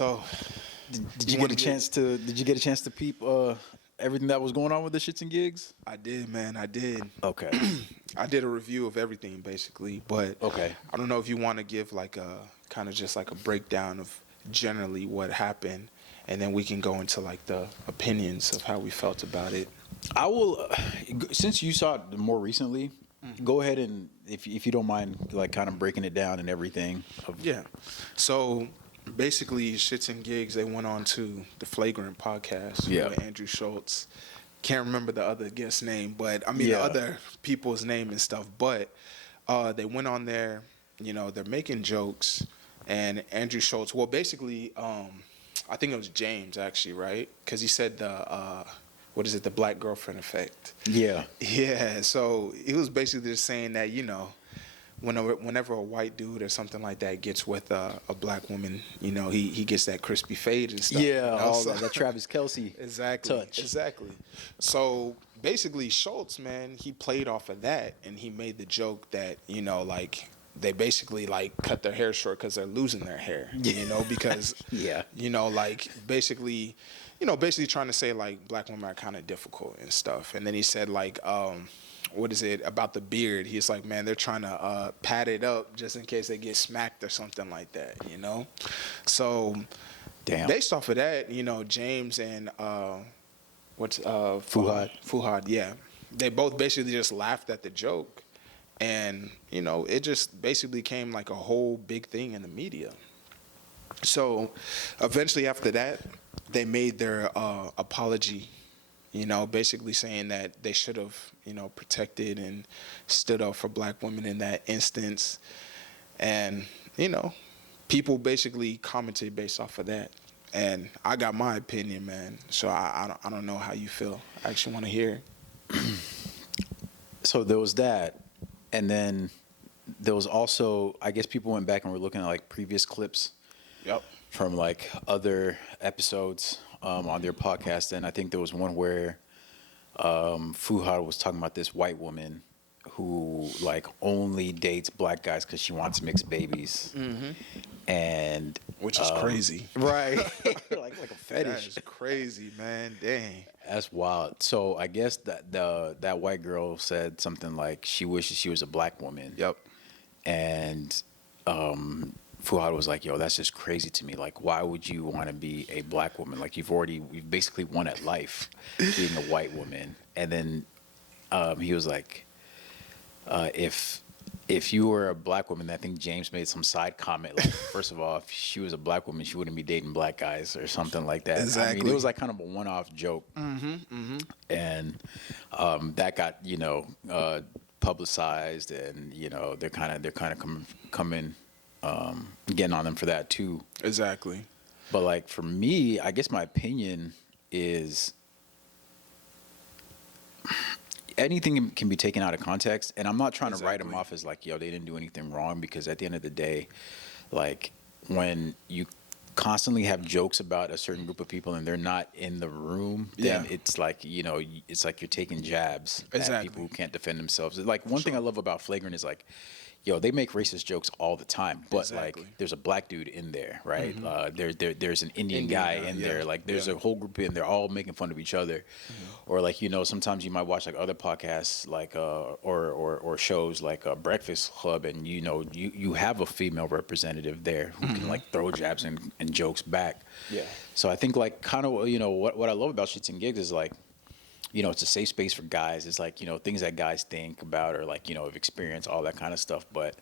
So, Did you get a chance to? Did you get a chance to peep everything that was going on with the shits and gigs? I did, man. I did. Okay. I did a review of everything basically, but Okay. I don't know if you want to give like a kind of just like a breakdown of generally what happened, and then we can go into like the opinions of how we felt about it. I will, since you saw it more recently, go ahead and if you don't mind, like kind of breaking it down and everything. Yeah. So basically, Shits and Gigs, they went on to the Flagrant podcast with Andrew Schultz. Can't remember the other guest's name, but I mean the other people's name and stuff. But they went on there, you know, they're making jokes, and Andrew Schultz. Well, basically, I think it was James actually, right? Because he said the what is it, the black girlfriend effect? Yeah. Yeah. So he was basically just saying that, you know, whenever a white dude or something like that gets with a black woman, you know, he gets that crispy fade and stuff. Yeah, you know? all that Travis Kelce touch. Exactly. So basically, Schultz, man, he played off of that, and he made the joke that, you know, like they basically like cut their hair short because they're losing their hair, you know, because you know, like basically trying to say like black women are kind of difficult and stuff. And then he said like what is it about the beard? He's like, man, they're trying to pad it up just in case they get smacked or something like that, you know? So, based off of that, you know, James and Fuhad, yeah. They both basically just laughed at the joke. And, you know, it just basically became like a whole big thing in the media. So, eventually after that, they made their apology, you know, basically saying that they should have, you know, protected and stood up for black women in that instance. And, you know, people basically commented based off of that. And I got my opinion, man. So I don't know how you feel. I actually want to hear. So there was that. And then there was also, I guess people went back and were looking at like previous clips from like other episodes on their podcast. And I think there was one where Fuhad was talking about this white woman who like only dates black guys because she wants mixed babies. And which is crazy. Right. like a fetish. That is crazy, man. Dang. That's wild. So I guess that white girl said something like she wishes she was a black woman. Yep. And Fuhad was like, yo, that's just crazy to me. Like, why would you want to be a black woman? Like, you've basically won at life being a white woman. And then he was like, if you were a black woman, I think James made some side comment. Like, first of all, if she was a black woman, she wouldn't be dating black guys or something like that. Exactly. I mean, it was like kind of a one-off joke. And that got, you know, publicized, and you know they're kind of coming getting on them for that too. Exactly. But like for me, I guess my opinion is anything can be taken out of context, and I'm not trying to write them off as like, yo, they didn't do anything wrong, because at the end of the day, like when you constantly have jokes about a certain group of people and they're not in the room, then it's like, you know, it's like you're taking jabs at people who can't defend themselves. Like one thing I love about Flagrant is like, yo, they make racist jokes all the time, but like there's a black dude in there, right? There's an Indian guy in there. Like there's a whole group in there, all making fun of each other. Or like, you know, sometimes you might watch like other podcasts, like or shows like Breakfast Club, and you know you have a female representative there who can like throw jabs and jokes back. Yeah. So I think like kind of, you know, what I love about Shits and Gigs is like, you know, it's a safe space for guys. It's like, you know, things that guys think about or like, you know, have experienced, all that kind of stuff. But,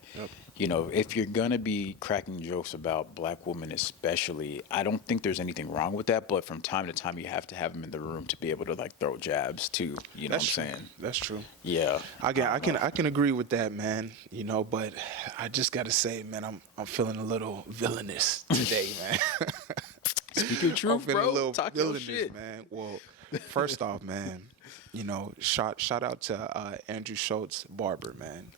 you know, if you're going to be cracking jokes about black women especially, I don't think there's anything wrong with that. But from time to time, you have to have them in the room to be able to like throw jabs too. You know what I'm saying? That's true. Yeah. I can agree with that, man. You know, but I just got to say, man, I'm feeling a little villainous today, man. Speak your truth, I'm feeling bro. a little Talk your villainous, shit, man. Well, first off, man, you know, shout out to Andrew Schultz barber, man.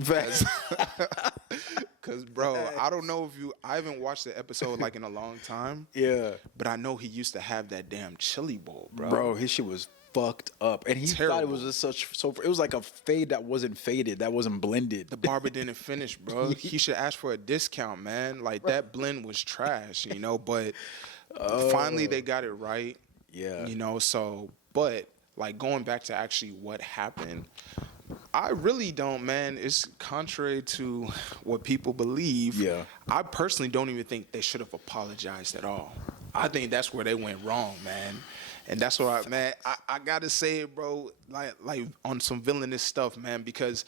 Cause bro, I don't know if I haven't watched the episode like in a long time. Yeah. But I know he used to have that damn chili bowl, bro. Bro, his shit was fucked up, and he thought it was Terrible. just it was like a fade that wasn't faded, that wasn't blended. The barber didn't finish, bro. He should ask for a discount, man. Like that blend was trash, you know. But finally, they got it right. Yeah. You know. So, but like going back to actually what happened, I really don't, man. It's contrary to what people believe. Yeah. I personally don't even think they should have apologized at all. I think that's where they went wrong, man. And that's why, man, I gotta say it, bro, like on some villainous stuff, man, because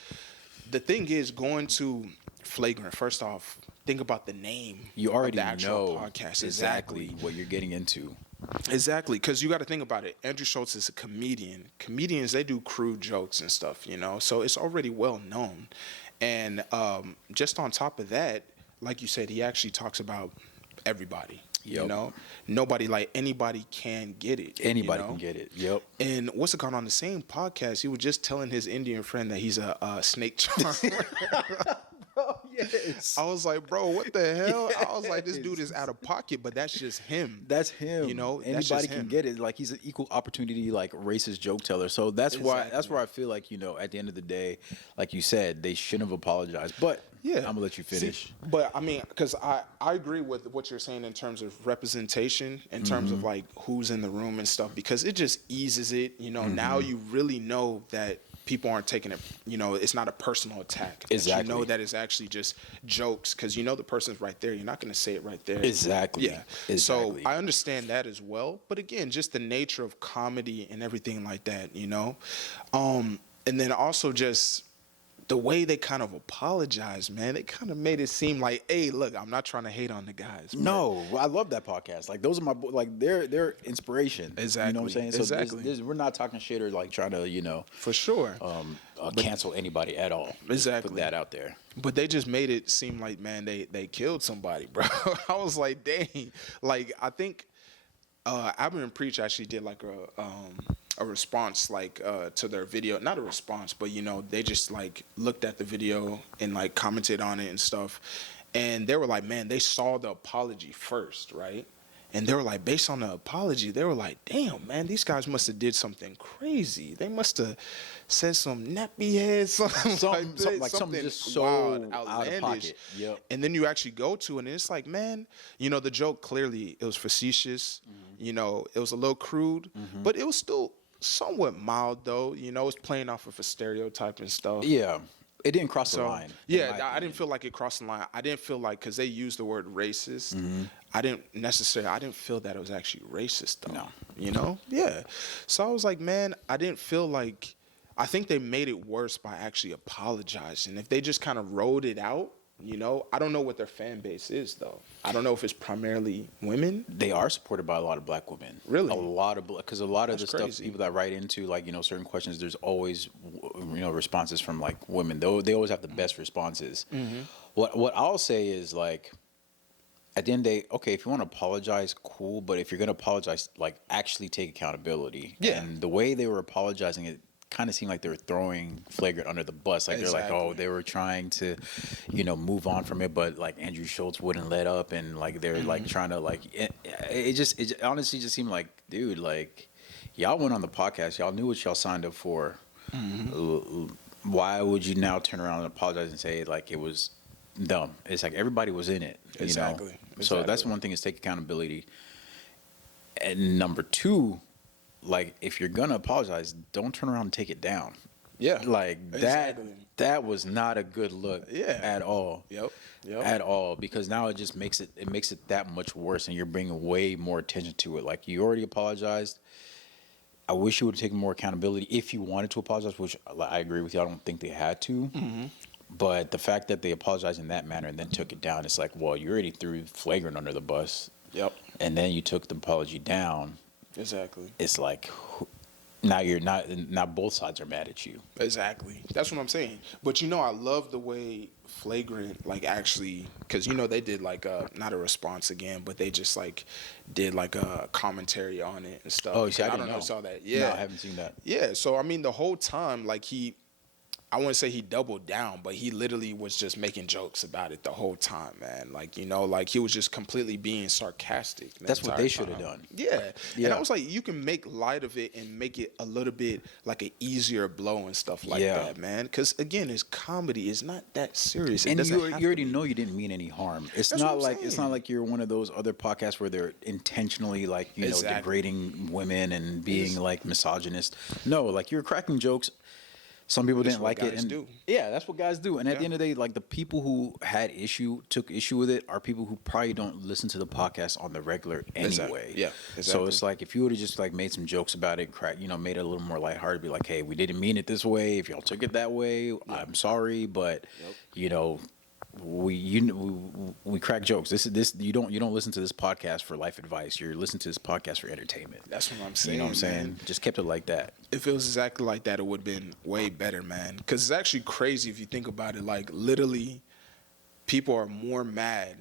the thing is, going to Flagrant, first off, think about the name You already of the actual know podcast. exactly what you're getting into. Exactly, because you got to think about it. Andrew Schultz is a comedian. Comedians, they do crude jokes and stuff, you know, so it's already well known. And just on top of that, like you said, he actually talks about everybody. You Yep. know, nobody, like anybody can get it. Anybody you know? can get it. Yep. And what's it called, on the same podcast, he was just telling his Indian friend that he's a snake charmer. Oh, yes. I was like, bro, what the hell? I was like, this dude is out of pocket, but that's just him. That's him. You know, that's anybody just can him. get it. Like, he's an equal opportunity, like, racist joke teller. So that's Exactly. where I feel like, you know, at the end of the day, like you said, they shouldn't have apologized. But Yeah, I'm gonna let you finish. See, but I mean, because I agree with what you're saying in terms of representation, in terms of like who's in the room and stuff, because it just eases it. You know, now you really know that people aren't taking it. You know, it's not a personal attack. That Exactly. You know that it's actually just jokes, because you know the person's right there. You're not going to say it right there. Exactly. Yeah. Exactly. So I understand that as well. But again, just the nature of comedy and everything like that. You know, and then also just the way they kind of apologized, man, they kind of made it seem like, hey, look, I'm not trying to hate on the guys. but- No, I love that podcast. Like, those are my like they're inspiration. Exactly. You know what I'm saying? So Exactly. we're not talking shit or like trying to, you know, For sure. cancel anybody at all. Just Exactly. put that out there. But they just made it seem like, man, they killed somebody, bro. I was like, dang. Like, I think Abner and Preach actually did like a response, like to their video. Not a response, but you know, they just like looked at the video and like commented on it and stuff. And they were like, man, they saw the apology first, right? And they were like, based on the apology, they were like, damn, man, these guys must have did something crazy. They must have said some nappy head, something like that, something just so wild, out of outlandish. pocket. Yep. And then you actually go to it, and it's like, man, you know, the joke, clearly it was facetious. You know, it was a little crude, but it was still somewhat mild, though. You know, it's playing off of a stereotype and stuff. Yeah. It didn't cross the So, line. yeah, I didn't feel like it crossed the line. I didn't feel like, because they used the word racist, I didn't feel that it was actually racist, though. No. You know? Yeah. So I was like, man, I didn't feel like, I think they made it worse by actually apologizing. If they just kind of rode it out, you know, I don't know what their fan base is, though. I don't know if it's primarily women. They are supported by a lot of black women. Really? A lot of, because a lot of That's the crazy. stuff people that write into, like, you know, certain questions, there's always, you know, responses from like women. They always have the best responses. What I'll say is, like, at the end of the day, okay, if you want to apologize, cool. But if you're going to apologize, like, actually take accountability. Yeah. And the way they were apologizing, it kind of seemed like they were throwing Flagrant under the bus. Like, they're like, oh, Exactly. they were trying to, you know, move on from it, but like Andrew Schultz wouldn't let up, and like they're like trying to like it honestly just seemed like, dude, like, y'all went on the podcast, y'all knew what y'all signed up for. Why would you now turn around and apologize and say like it was dumb? It's like everybody was in it, you Exactly. know. So that's Exactly. one thing, is take accountability. And number two, like, if you're gonna apologize, don't turn around and take it down. Yeah. Like Exactly. that was not a good look. Yeah. At all. Yep. At all, because now it just makes it that much worse, and you're bringing way more attention to it. Like, you already apologized. I wish you would have taken more accountability if you wanted to apologize, which I agree with you. I don't think they had to. But the fact that they apologized in that manner and then took it down, it's like, well, you already threw Flagrant under the bus, Yep. and then you took the apology down. Exactly. It's like, Now you're not. Now both sides are mad at you. Exactly. That's what I'm saying. But I love the way Flagrant like actually, because they did like not a response again, but they just like did like a commentary on it and stuff. Oh, see, I don't didn't know. know. If you saw that? No, Yeah, I haven't seen that. Yeah. So I mean, the whole time, like I wouldn't say he doubled down, but he literally was just making jokes about it the whole time, man. Like, like he was just completely being sarcastic. That's what they should have done. Yeah. Yeah. And I was like, you can make light of it and make it a little bit like an easier blow and stuff like that, man. Because again, it's comedy. It's not that serious. And you already know you didn't mean any harm. It's not like you're one of those other podcasts where they're intentionally like, degrading women and being like misogynist. No, like you're cracking jokes. Some people didn't like it, and yeah, that's what guys do. And at the end of the day, like the people who took issue with it, are people who probably don't listen to the podcast on the regular anyway. Yeah, exactly. So it's like if you would have just like made some jokes about it, made it a little more lighthearted, be like, hey, we didn't mean it this way. If y'all took it that way, I'm sorry, but we crack jokes. This you don't listen to this podcast for life advice. You're listening to this podcast for entertainment. That's what I'm saying. You know what I'm saying? Man. Just kept it like that. If it was exactly like that, it would have been way better, man. Because it's actually crazy if you think about it. Like literally, people are more mad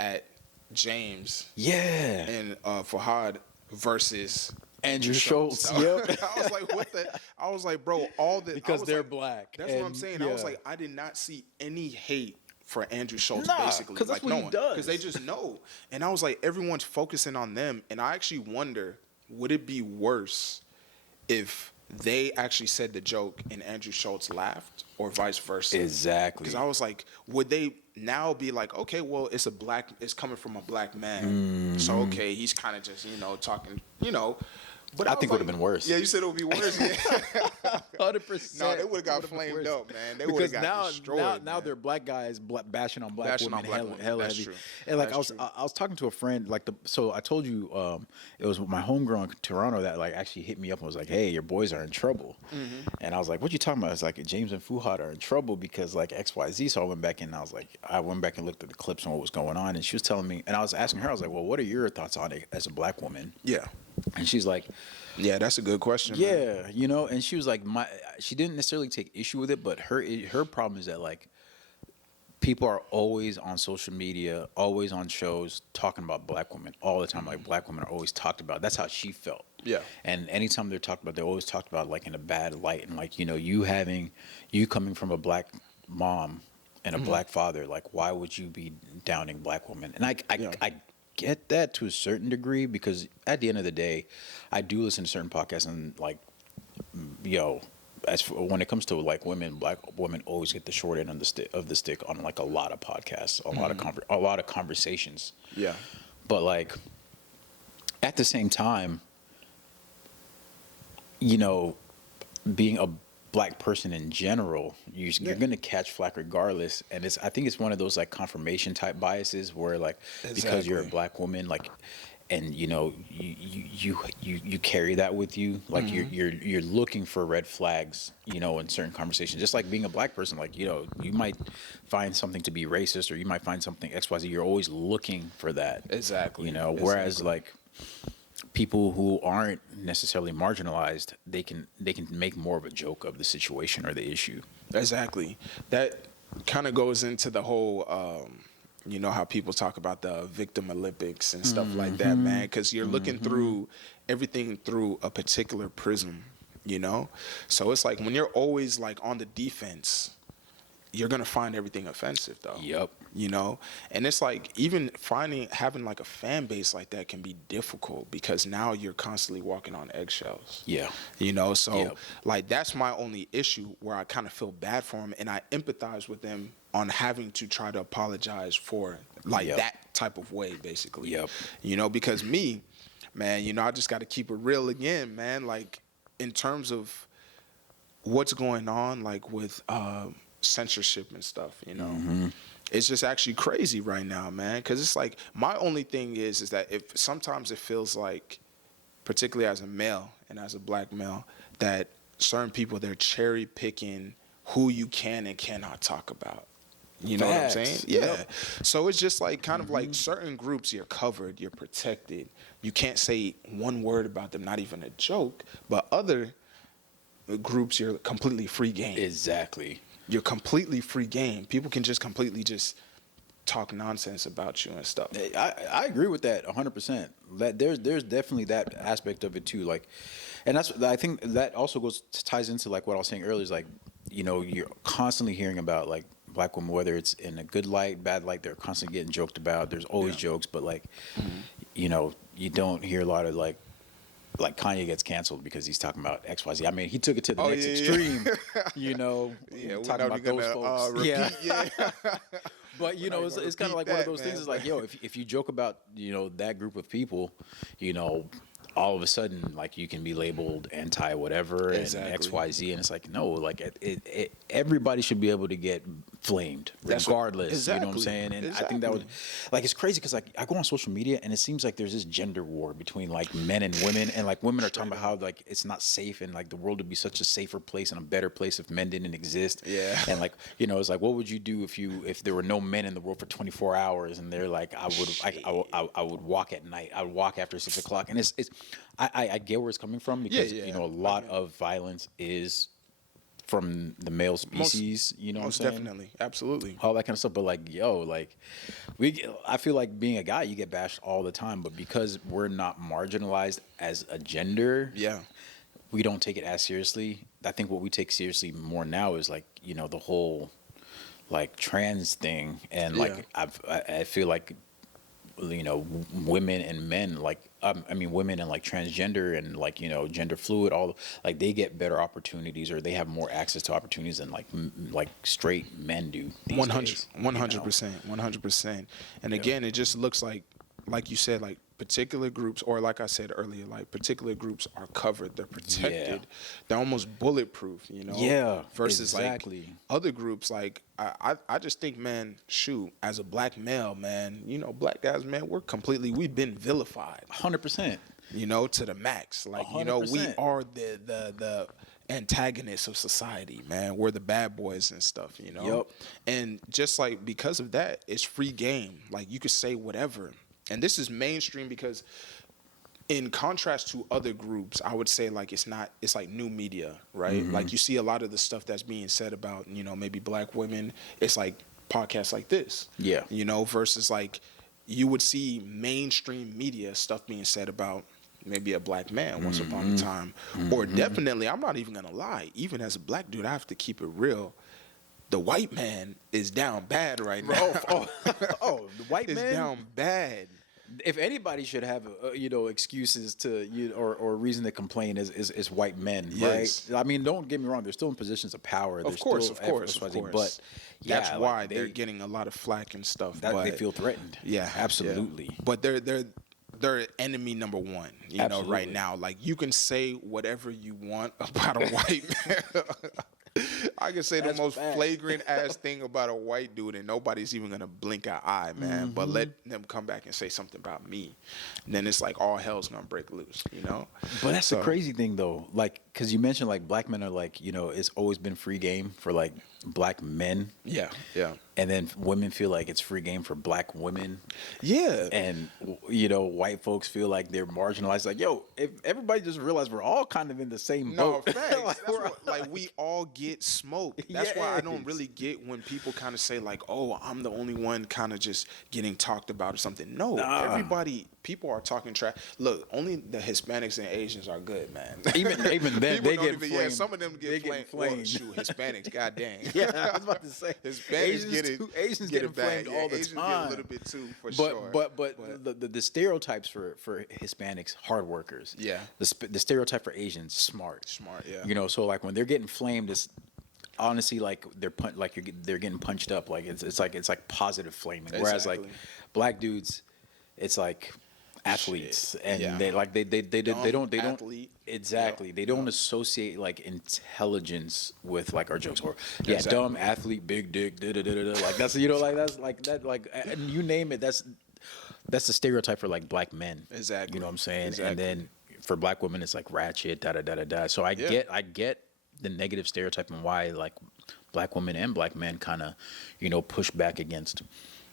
at James, and Fuhad versus Andrew Schultz. Yep. I was like, what the? I was like, bro, because they're black. That's what I'm saying. I was like, I did not see any hate for Andrew Schultz, basically. Because that's like, what he does. Because they just know. And I was like, everyone's focusing on them. And I actually wonder, would it be worse if they actually said the joke and Andrew Schultz laughed, or vice versa? Exactly. Because I was like, would they now be like, okay, well, it's coming from a black man. So, okay, he's kind of just, talking, But I think it would have been worse. Yeah, you said it would be worse. Yeah. 100%. No, they would have got flamed up, man. They would have got destroyed. Now they're black guys bashing on black women, hella That's heavy. true. And like I was talking to a friend, like so I told you it was my homegrown Toronto that like actually hit me up and was like, hey, your boys are in trouble. And I was like, what you talking about? It's like James and Fuhad are in trouble because like XYZ. So I went back and I went back and looked at the clips on what was going on, and she was telling me, and I was asking her, I was like, well, what are your thoughts on it as a black woman? Yeah. And she's like, yeah, that's a good question. Yeah, man. And she was like, she didn't necessarily take issue with it, but her problem is that like people are always on social media, always on shows talking about black women all the time. Like black women are always talked about. That's how she felt. Yeah. And anytime they're talked about, they're always talked about like in a bad light, and like you coming from a black mom and a black father, like why would you be downing black women? And I get that to a certain degree, because at the end of the day, I do listen to certain podcasts, and like, when it comes to like women, black women always get the short end of the stick on like a lot of podcasts, a lot of conversations. Yeah. But like, at the same time, being a black person in general, you're gonna catch flack regardless, and I think it's one of those like confirmation type biases where like because you're a black woman, like, and you carry that with you, like you're looking for red flags, in certain conversations. Just like being a black person, like you might find something to be racist, or you might find something XYZ. You're always looking for that. Exactly. Whereas like people who aren't necessarily marginalized, they can make more of a joke of the situation or the issue. Exactly. That kind of goes into the whole, how people talk about the victim Olympics and stuff like that, man, because you're looking through everything through a particular prism, So it's like when you're always like on the defense, you're going to find everything offensive, though. Yep. And it's like even having like a fan base like that can be difficult, because now you're constantly walking on eggshells. Yeah. So like that's my only issue, where I kind of feel bad for them, and I empathize with them on having to try to apologize for like that type of way, basically. Yep. Because me, man, I just got to keep it real again, man. Like in terms of what's going on, like with censorship and stuff, it's just actually crazy right now, man. Because it's like my only thing is that if sometimes it feels like, particularly as a male and as a black male, that certain people, they're cherry picking who you can and cannot talk about. You know what I'm saying? Facts. Yeah. Yep. So it's just like kind of like certain groups you're covered, you're protected. You can't say one word about them, not even a joke. But other groups, you're completely free game. Exactly. You're completely free game. People can just completely just talk nonsense about you and stuff. I agree with that 100%. That there's definitely that aspect of it too. Like, and I think that also ties into like what I was saying earlier. Is like, you're constantly hearing about like black women, whether it's in a good light, bad light. They're constantly getting joked about. There's always jokes, but like, you don't hear a lot of like Kanye gets canceled because he's talking about XYZ. I mean, he took it to the next extreme. Talking about those folks. Yeah. But it's kind of like one of those things. Is like, if you joke about that group of people, all of a sudden like you can be labeled anti whatever and XYZ, and it's like no, like everybody should be able to get flamed regardless. You know what I'm saying? And I think that was like it's crazy because like I go on social media and it seems like there's this gender war between like men and women, and like women are talking about how like it's not safe and like the world would be such a safer place and a better place if men didn't exist. Yeah. And like it's like what would you do if there were no men in the world for 24 hours? And they're like I would walk at night. I would walk after 6 o'clock, and it's I get where it's coming from because a lot of violence is from the male species. Most definitely, absolutely, all that kind of stuff. But like I feel like being a guy, you get bashed all the time. But because we're not marginalized as a gender, we don't take it as seriously. I think what we take seriously more now is like the whole like trans thing, and like I feel like women and men like women and like transgender and like gender fluid, all like they get better opportunities or they have more access to opportunities than like straight men do these 100%. And again, it just looks like you said, like particular groups, or like I said earlier, like particular groups are covered, they're protected, they're almost bulletproof, versus like other groups. Like I just think, man, shoot, as a black male, man, black guys, man, we've been vilified 100%, to the max. Like 100%. We are the antagonists of society, man. We're the bad boys and stuff, and just like because of that, it's free game. Like you could say whatever. And this is mainstream because in contrast to other groups, I would say like it's like new media, right? Like you see a lot of the stuff that's being said about, maybe black women. It's like podcasts like this, versus like you would see mainstream media stuff being said about maybe a black man once upon a time. Or definitely, I'm not even going to lie, even as a black dude, I have to keep it real. The white man is down bad right now. The white man is down bad. If anybody should have excuses to or reason to complain is white men, right? I mean, don't get me wrong; they're still in positions of power. Of course. But that's why they're getting a lot of flack and stuff. They feel threatened. Yeah, absolutely. Yeah. But they're enemy number one. Right now, like you can say whatever you want about a white man. I can say the most flagrant ass thing about a white dude and nobody's even gonna blink an eye, man. But let them come back and say something about me, and then it's like all hell's gonna break loose, But that's the crazy thing though, like because you mentioned like black men are like it's always been free game for like black men. Yeah. And then women feel like it's free game for black women. Yeah. And white folks feel like they're marginalized. Like, if everybody just realized we're all kind of in the same boat. No, facts. Like we all get smoked. That's why I don't really get when people kind of say like, "Oh, I'm the only one kind of just getting talked about or something." No, people are talking trash. Look, only the Hispanics and Asians are good, man. Even then, they get flamed. Yeah, some of them get flamed. Well, shoot, Hispanics, goddamn. Yeah, I was about to say Hispanics Asians get flamed all the Asians time. Get a little bit too, for sure. But the stereotypes for Hispanics, hard workers. Yeah. The stereotype for Asians, smart. Smart, yeah. So like when they're getting flamed, it's honestly like they're getting punched up. Like it's like positive flaming. Exactly. Whereas like black dudes, it's like athletes, and they don't athlete. Exactly. They don't associate like intelligence with like our jokes or dumb athlete, big dick, like that's that's like that like and you name it. That's the stereotype for like black men. Exactly. You know what I'm saying? Exactly. And then for black women, it's like ratchet, So I get the negative stereotype and why like black women and black men kind of, you know, push back against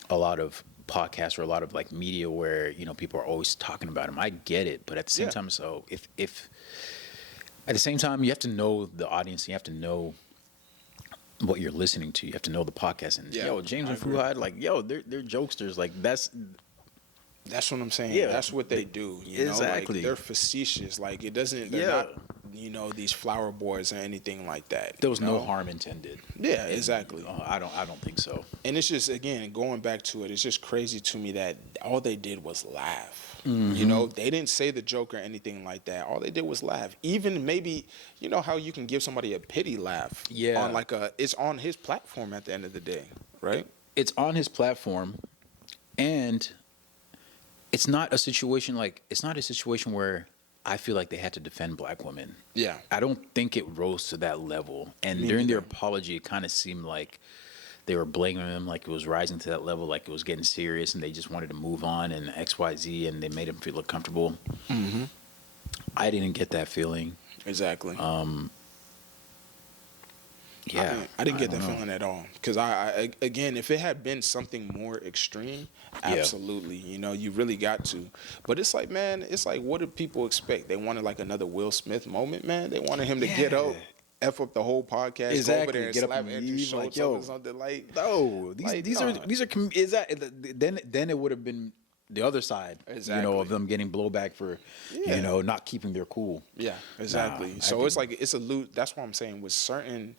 a lot of podcasts or a lot of like media where, you know, people are always talking about them. I get it, but at the same time, so if at the same time, you have to know the audience, you have to know what you're listening to, you have to know the podcast. And yo, James and Fuhad, like, yo, they're jokesters. Like that's what I'm saying. Yeah, that's what they do. You know, like, they're facetious. Like, it doesn't. They're not, you know, these flower boys or anything like that. There was no harm intended. Yeah, exactly. I don't think so. And it's just, again, going back to it, it's just crazy to me that all they did was laugh. Mm-hmm. You know, they didn't say the joke or anything like that. All they did was laugh. Even maybe, you know how you can give somebody a pity laugh. Yeah. On like it's on his platform at the end of the day, right? It's on his platform, and it's not a situation where I feel like they had to defend black women. Yeah. I don't think it rose to that level. And during their apology, it kind of seemed like they were blaming him, like it was rising to that level, like it was getting serious, and they just wanted to move on and XYZ, and they made him feel comfortable. Mm-hmm. I didn't get that feeling. Exactly. Yeah, I didn't get that feeling at all. Because I again, if it had been something more extreme, absolutely, you know, you really got to. But it's like, man, it's like, what did people expect? They wanted like another Will Smith moment, man. They wanted him to get up, F up the whole podcast, exactly. go over there and get slap up and Andrew leave, Schultz like, or something like. No, these are is that then it would have been the other side, you know, of them getting blowback for, you know, not keeping their cool. Yeah, exactly. So it's like it's a loot. That's what I'm saying with certain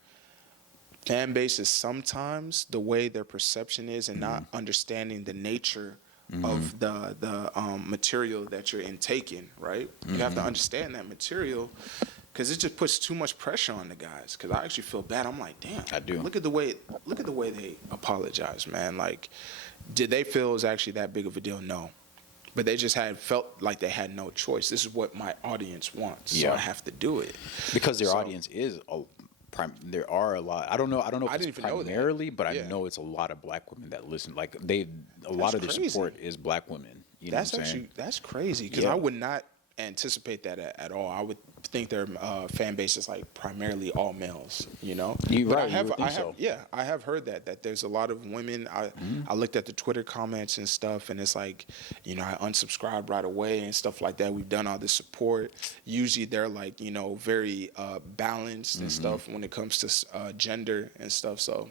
fan bases. Sometimes the way their perception is and not understanding the nature of the material that you're intaking, right? You have to understand that material. Because it just puts too much pressure on the guys. Because I actually feel bad. I'm like, damn. I do. Look at the way they apologize, man. Like, did they feel it was actually that big of a deal? No. But they just felt like they had no choice. This is what my audience wants, so I have to do it. Because their audience is there are a lot. I don't know if it's primarily, but I know it's a lot of black women that listen. Like a lot of their support is black women. You know what I'm saying? That's crazy. Because I would not anticipate that at all. I would think their fan base is like primarily all males, you know. I have heard that there's a lot of women. I looked at the Twitter comments and stuff, and it's like, you know, I unsubscribed right away and stuff like that. We've done all this support. Usually they're like, you know, very balanced and stuff when it comes to gender and stuff. So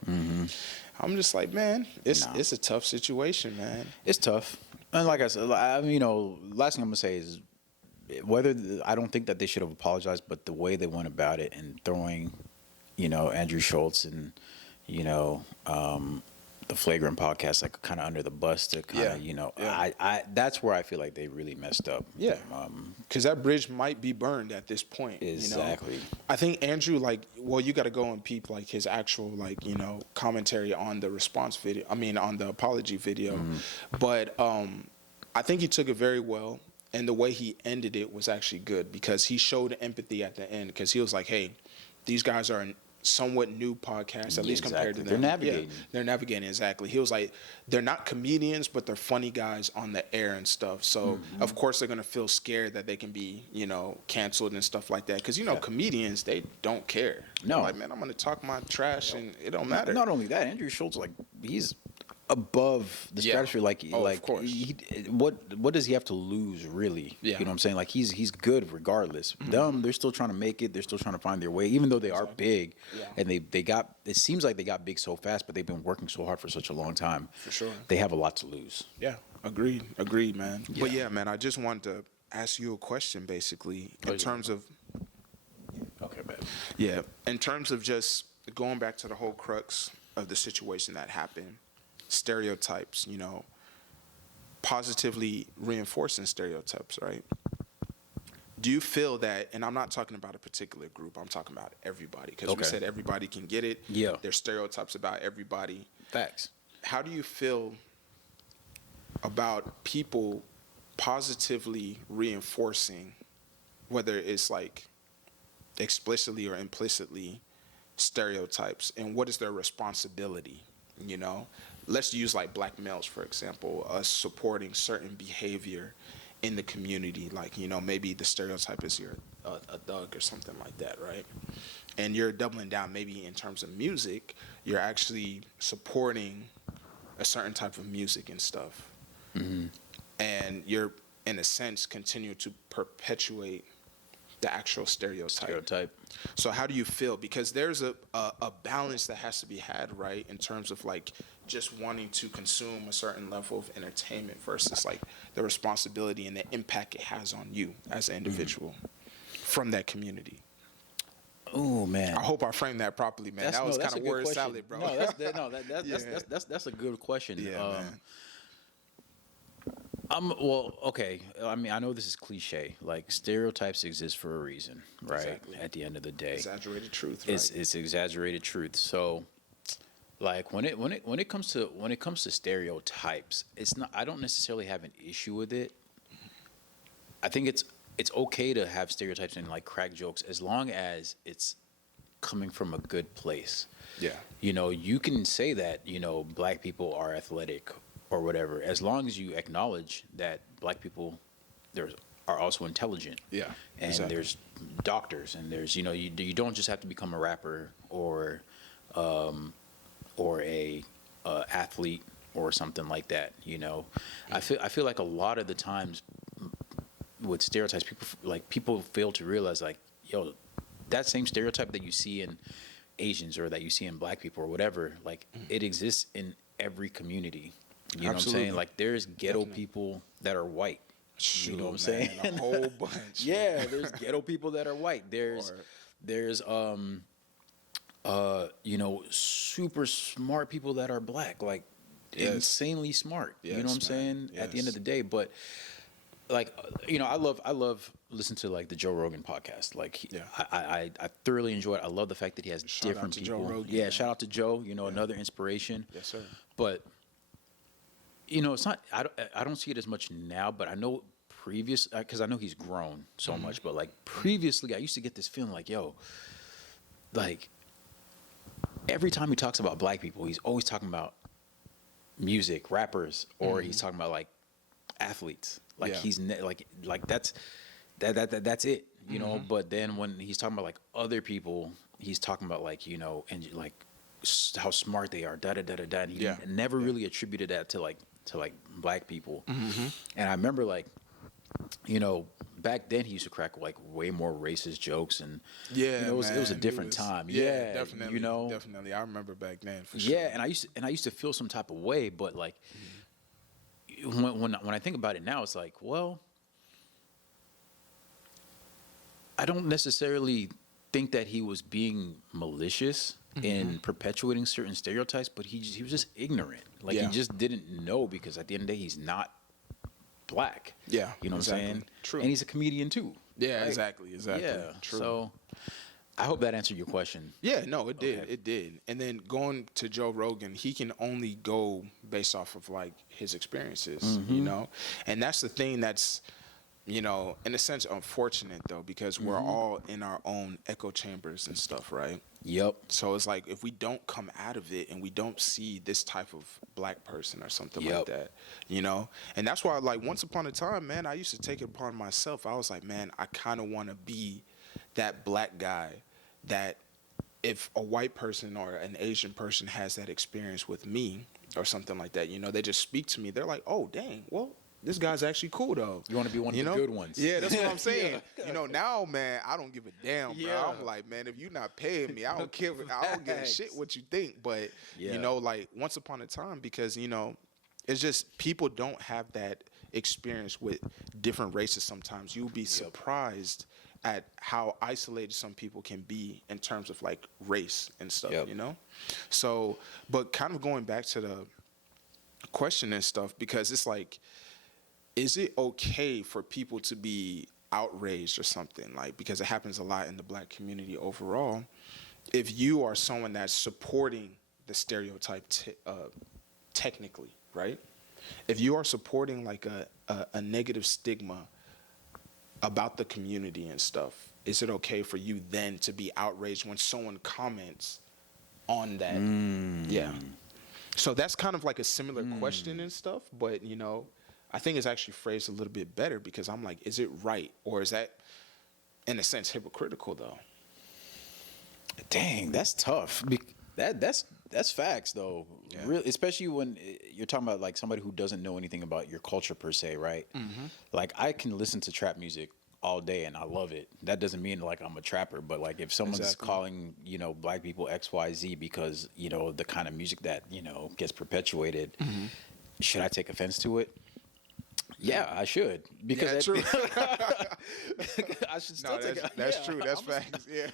I'm just like, man, it's a tough situation, man. It's tough. And like I said, you know, last thing I'm gonna say is, I don't think that they should have apologized, but the way they went about it and throwing, you know, Andrew Schultz and, you know, the Flagrant podcast like kind of under the bus to kind of, you know, I that's where I feel like they really messed up. Yeah, because that bridge might be burned at this point. Exactly. You know? I think Andrew, like, well, you got to go and peep like his actual, like, you know, commentary on the response video. I mean, on the apology video, but I think he took it very well. And the way he ended it was actually good because he showed empathy at the end because he was like, hey, these guys are a somewhat new podcast, at least compared to them. They're navigating. Yeah, they're navigating, exactly. He was like, they're not comedians, but they're funny guys on the air and stuff. So, of course, they're going to feel scared that they can be, you know, canceled and stuff like that. Because, you know, comedians, they don't care. No. They're like, man, I'm going to talk my trash and it don't matter. Not only that, Andrew Schultz, like, he's above the stratosphere. Like, of course. What does he have to lose, really? Yeah. You know what I'm saying? Like, he's good regardless. Them, they're still trying to make it. They're still trying to find their way, even though they are big. Yeah. And they got, it seems like they got big so fast, but they've been working so hard for such a long time. For sure. They have a lot to lose. Yeah. Agreed, man. Yeah. But yeah, man, I just wanted to ask you a question, basically, in terms of. Okay, man. Yeah. In terms of just going back to the whole crux of the situation that happened. Stereotypes, you know, positively reinforcing stereotypes, right? Do you feel that, and I'm not talking about a particular group, I'm talking about everybody, because we said everybody can get it. Yeah. There's stereotypes about everybody. Facts. How do you feel about people positively reinforcing, whether it's like explicitly or implicitly, stereotypes, and what is their responsibility, you know? Let's use like black males, for example, us supporting certain behavior in the community. Like, you know, maybe the stereotype is you're a thug or something like that, right? and you're doubling down maybe in terms of music, you're actually supporting a certain type of music and stuff. And you're, in a sense, continue to perpetuate the actual stereotype. So how do you feel? Because there's a balance that has to be had, right, in terms of like just wanting to consume a certain level of entertainment versus like the responsibility and the impact it has on you as an individual from that community. Oh man, I hope I framed that properly, man. That was kind of word salad, bro. No, that's a good question. Yeah, man. Well, okay. I mean, I know this is cliche. Like stereotypes exist for a reason, right? Exactly. At the end of the day, Exaggerated truth, right? it's exaggerated truth. So, like when it comes to stereotypes, it's not. I don't necessarily have an issue with it. I think it's okay to have stereotypes and like crack jokes as long as it's coming from a good place. Yeah. You know, you can say that, you know, black people are athletic or whatever, as long as you acknowledge that black people are also intelligent. Yeah. And exactly. there's doctors, and there's, you know, you don't just have to become a rapper or a athlete or something like that, you know. I feel like a lot of the times with stereotypes, people fail to realize, like, yo, that same stereotype that you see in Asians or that you see in black people or whatever, like it exists in every community. You know Absolutely. what I'm saying? Like there's ghetto people that are white. Shoot, You know what I'm man, saying? a whole bunch. Yeah, there's ghetto people that are white. There's you know, super smart people that are black, like insanely smart. You know what I'm saying? At the end of the day, but like, you know, I love listening to like the Joe Rogan podcast. Like, I thoroughly enjoy it. I love the fact that he has different people. Joe Rogan, yeah, shout out to Joe. You know, another inspiration. Yes, sir. But you know, it's not. I don't see it as much now, but I know previous, because I know he's grown so much. But like previously, I used to get this feeling like, yo, like every time he talks about black people, he's always talking about music, rappers, or he's talking about like athletes. Like he's like that's it, you know. But then when he's talking about like other people, he's talking about like, you know, and like how smart they are, da da da da da. And he never really attributed that to like black people. And I remember like, you know, back then he used to crack like way more racist jokes, and you know, it was a different time. Yeah, definitely. You know, definitely. I remember back then for sure. yeah, and I used to feel some type of way, but like when I think about it now, it's like, well, I don't necessarily think that he was being malicious in perpetuating certain stereotypes, but he was just ignorant. Like he just didn't know, because at the end of the day, he's not black. Yeah, you know what I'm saying? True. And he's a comedian too. Yeah, right? exactly. Yeah. True. So I hope that answered your question. Yeah, no, it did. Okay. It did. And then going to Joe Rogan, he can only go based off of like his experiences, you know? And that's the thing that's, you know, in a sense unfortunate though, because we're all in our own echo chambers and stuff, right? Yep. So it's like if we don't come out of it and we don't see this type of black person or something like that, you know? And that's why, like, once upon a time, man, I used to take it upon myself. I was like, man, I kind of want to be that black guy that if a white person or an Asian person has that experience with me or something like that, you know, they just speak to me. They're like, oh, dang, well, this guy's actually cool though. You want to be one of the good ones. Yeah, that's what I'm saying. You know, now, man, I don't give a damn, bro. I'm like, man, if you're not paying me, I don't care. I don't give a shit what you think. But you know, like once upon a time, because you know, it's just people don't have that experience with different races. Sometimes you'll be surprised at how isolated some people can be in terms of like race and stuff. You know, so but kind of going back to the question and stuff, because it's like, is it okay for people to be outraged or something, like, because it happens a lot in the black community overall, if you are someone that's supporting the stereotype technically, right? If you are supporting like a negative stigma about the community and stuff, is it okay for you then to be outraged when someone comments on that? Yeah. So that's kind of like a similar question and stuff, but you know, I think it's actually phrased a little bit better, because I'm like, is it right? Or is that, in a sense, hypocritical, though? Dang, that's tough. That's facts though. Yeah. Really, especially when you're talking about like somebody who doesn't know anything about your culture per se, right? Like I can listen to trap music all day and I love it. That doesn't mean like I'm a trapper, but like if someone's Exactly. calling, black people XYZ because, the kind of music that, gets perpetuated, should I take offense to it? Yeah, I should because Yeah, true. I should still No, take. that's Yeah, true. That's I'm facts. Yeah.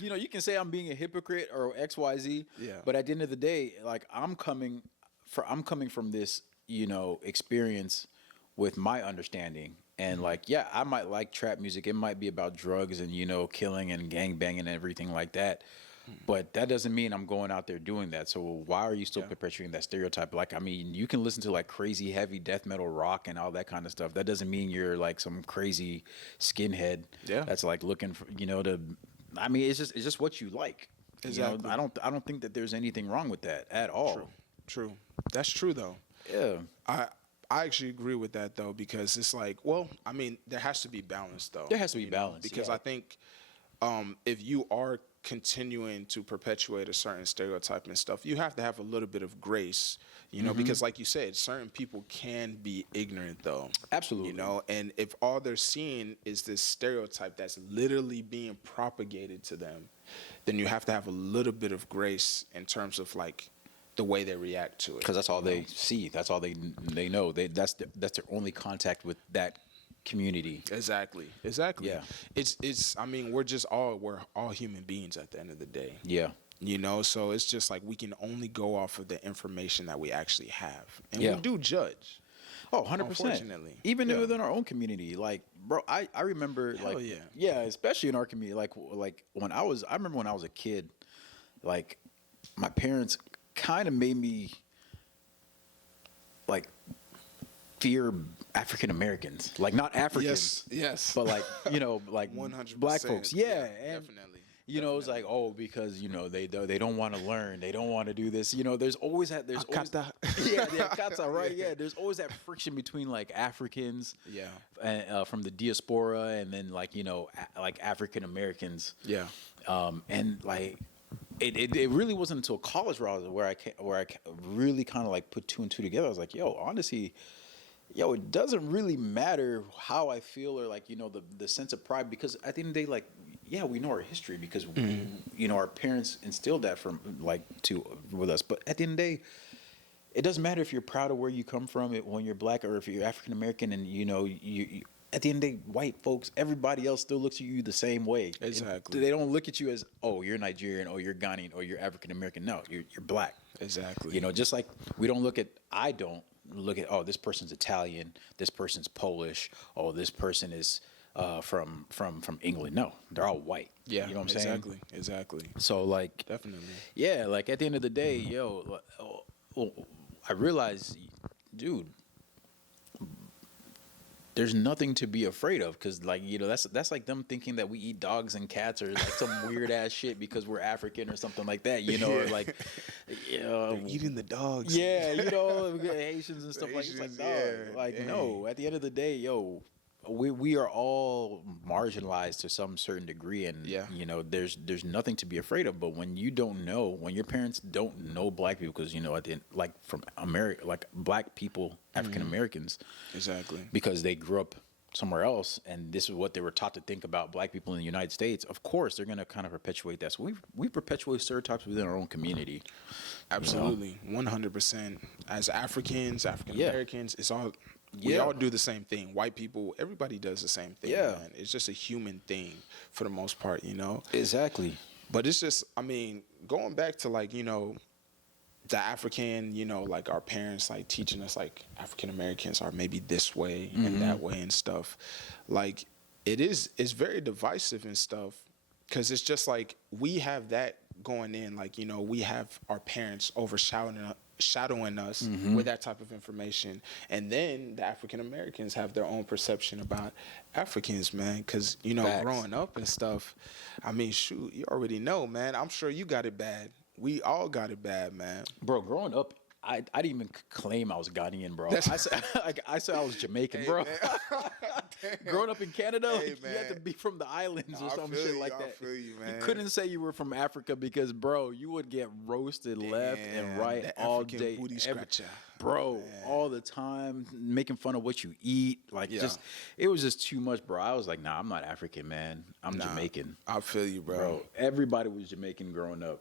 you can say I'm being a hypocrite or XYZ. Yeah. But at the end of the day, like I'm coming from this, experience with my understanding. And like, yeah, I might like trap music. It might be about drugs and, killing and gang banging and everything like that. But that doesn't mean I'm going out there doing that. So why are you still perpetuating that stereotype? Like, I mean, you can listen to like crazy heavy death metal rock and all that kind of stuff. That doesn't mean you're like some crazy skinhead that's like looking for, I mean, it's just what you like. Exactly. I don't think that there's anything wrong with that at all. True. That's true though. Yeah. I actually agree with that though, because it's like, well, I mean, there has to be balance though. There has to be balance, because yeah. I think if you are continuing to perpetuate a certain stereotype and stuff, you have to have a little bit of grace, because like you said, certain people can be ignorant though. Absolutely. And if all they're seeing is this stereotype that's literally being propagated to them, then you have to have a little bit of grace in terms of like the way they react to it. Because that's all they see. That's all they know. That's their only contact with that community. Exactly. Yeah. It's I mean, we're all human beings at the end of the day. Yeah. So it's just like we can only go off of the information that we actually have. And Yeah. we do judge. Oh, 100%. Unfortunately. Even Yeah. within our own community. Like, bro, I remember Hell like yeah. especially in our community. Like I remember when I was a kid, like my parents kind of made me like fear African Americans, like not Africans, Yes. but like like 100%. black folks. Yeah, and definitely. it's like because they don't want to learn, they don't want to do this. There's always Akata. kata, right? Yeah, there's always that friction between like Africans, Yeah. from the diaspora, and then like like African Americans. Yeah. And like it really wasn't until college where I really kind of like put two and two together. I was like, yo, honestly, it doesn't really matter how I feel or like the sense of pride, because at the end of the day, like, yeah, we know our history because our parents instilled that from like with us. But at the end of the day, it doesn't matter if you're proud of where you come from when you're black, or if you're African American, and you at the end of the day, white folks, everybody else still looks at you the same way. Exactly. They don't look at you as, oh, you're Nigerian, or you're Ghanaian, or you're African American. No, you're black. Exactly. Just like I don't look at, oh, this person's Italian, this person's Polish, oh, this person is from England. No, they're all white. Yeah. You know what I'm saying? Exactly. So like, Definitely. yeah, like at the end of the day, I realized, dude, there's nothing to be afraid of, because like that's like them thinking that we eat dogs and cats, or like some weird ass shit because we're African or something like that, or like They're eating the dogs. yeah, we got Haitians and stuff like it's like, Haitians, dog, yeah. like Dang. no, at the end of the day, we are all marginalized to some certain degree, and there's nothing to be afraid of. But when your parents don't know black people, because at the end, like from America, like black people, African Americans, Exactly. because they grew up somewhere else, and this is what they were taught to think about black people in the United States, of course they're going to kind of perpetuate that. So we perpetuate stereotypes within our own community. Absolutely. 100%. As African Americans, it's all we Yeah. all do the same thing. White people, everybody does the same thing. Yeah. Man. It's just a human thing for the most part, Exactly. But it's just, I mean, going back to like, the African, like our parents like teaching us like African Americans are maybe this way and that way and stuff. Like it's very divisive and stuff, because it's just like we have that going in, like, we have our parents shadowing us with that type of information, and then the African Americans have their own perception about Africans, man, because Facts. growing up and stuff, I mean, shoot, you already know, man. I'm sure you got it bad. We all got it bad, man. Bro, growing up, I didn't even claim I was Ghanaian, bro. I said I was Jamaican, bro. growing up in Canada, Hey, like, you had to man. be from the islands No, or I some feel shit you, like I that. feel you, man. You couldn't say you were from Africa because, bro, you would get roasted left and Damn, right the all African day, booty scratcher. bro, Man. all the time, making fun of what you eat. Like, Yeah. just it was just too much, bro. I was like, nah, I'm not African, man. I'm Nah, Jamaican, I feel you, bro. Everybody was Jamaican growing up.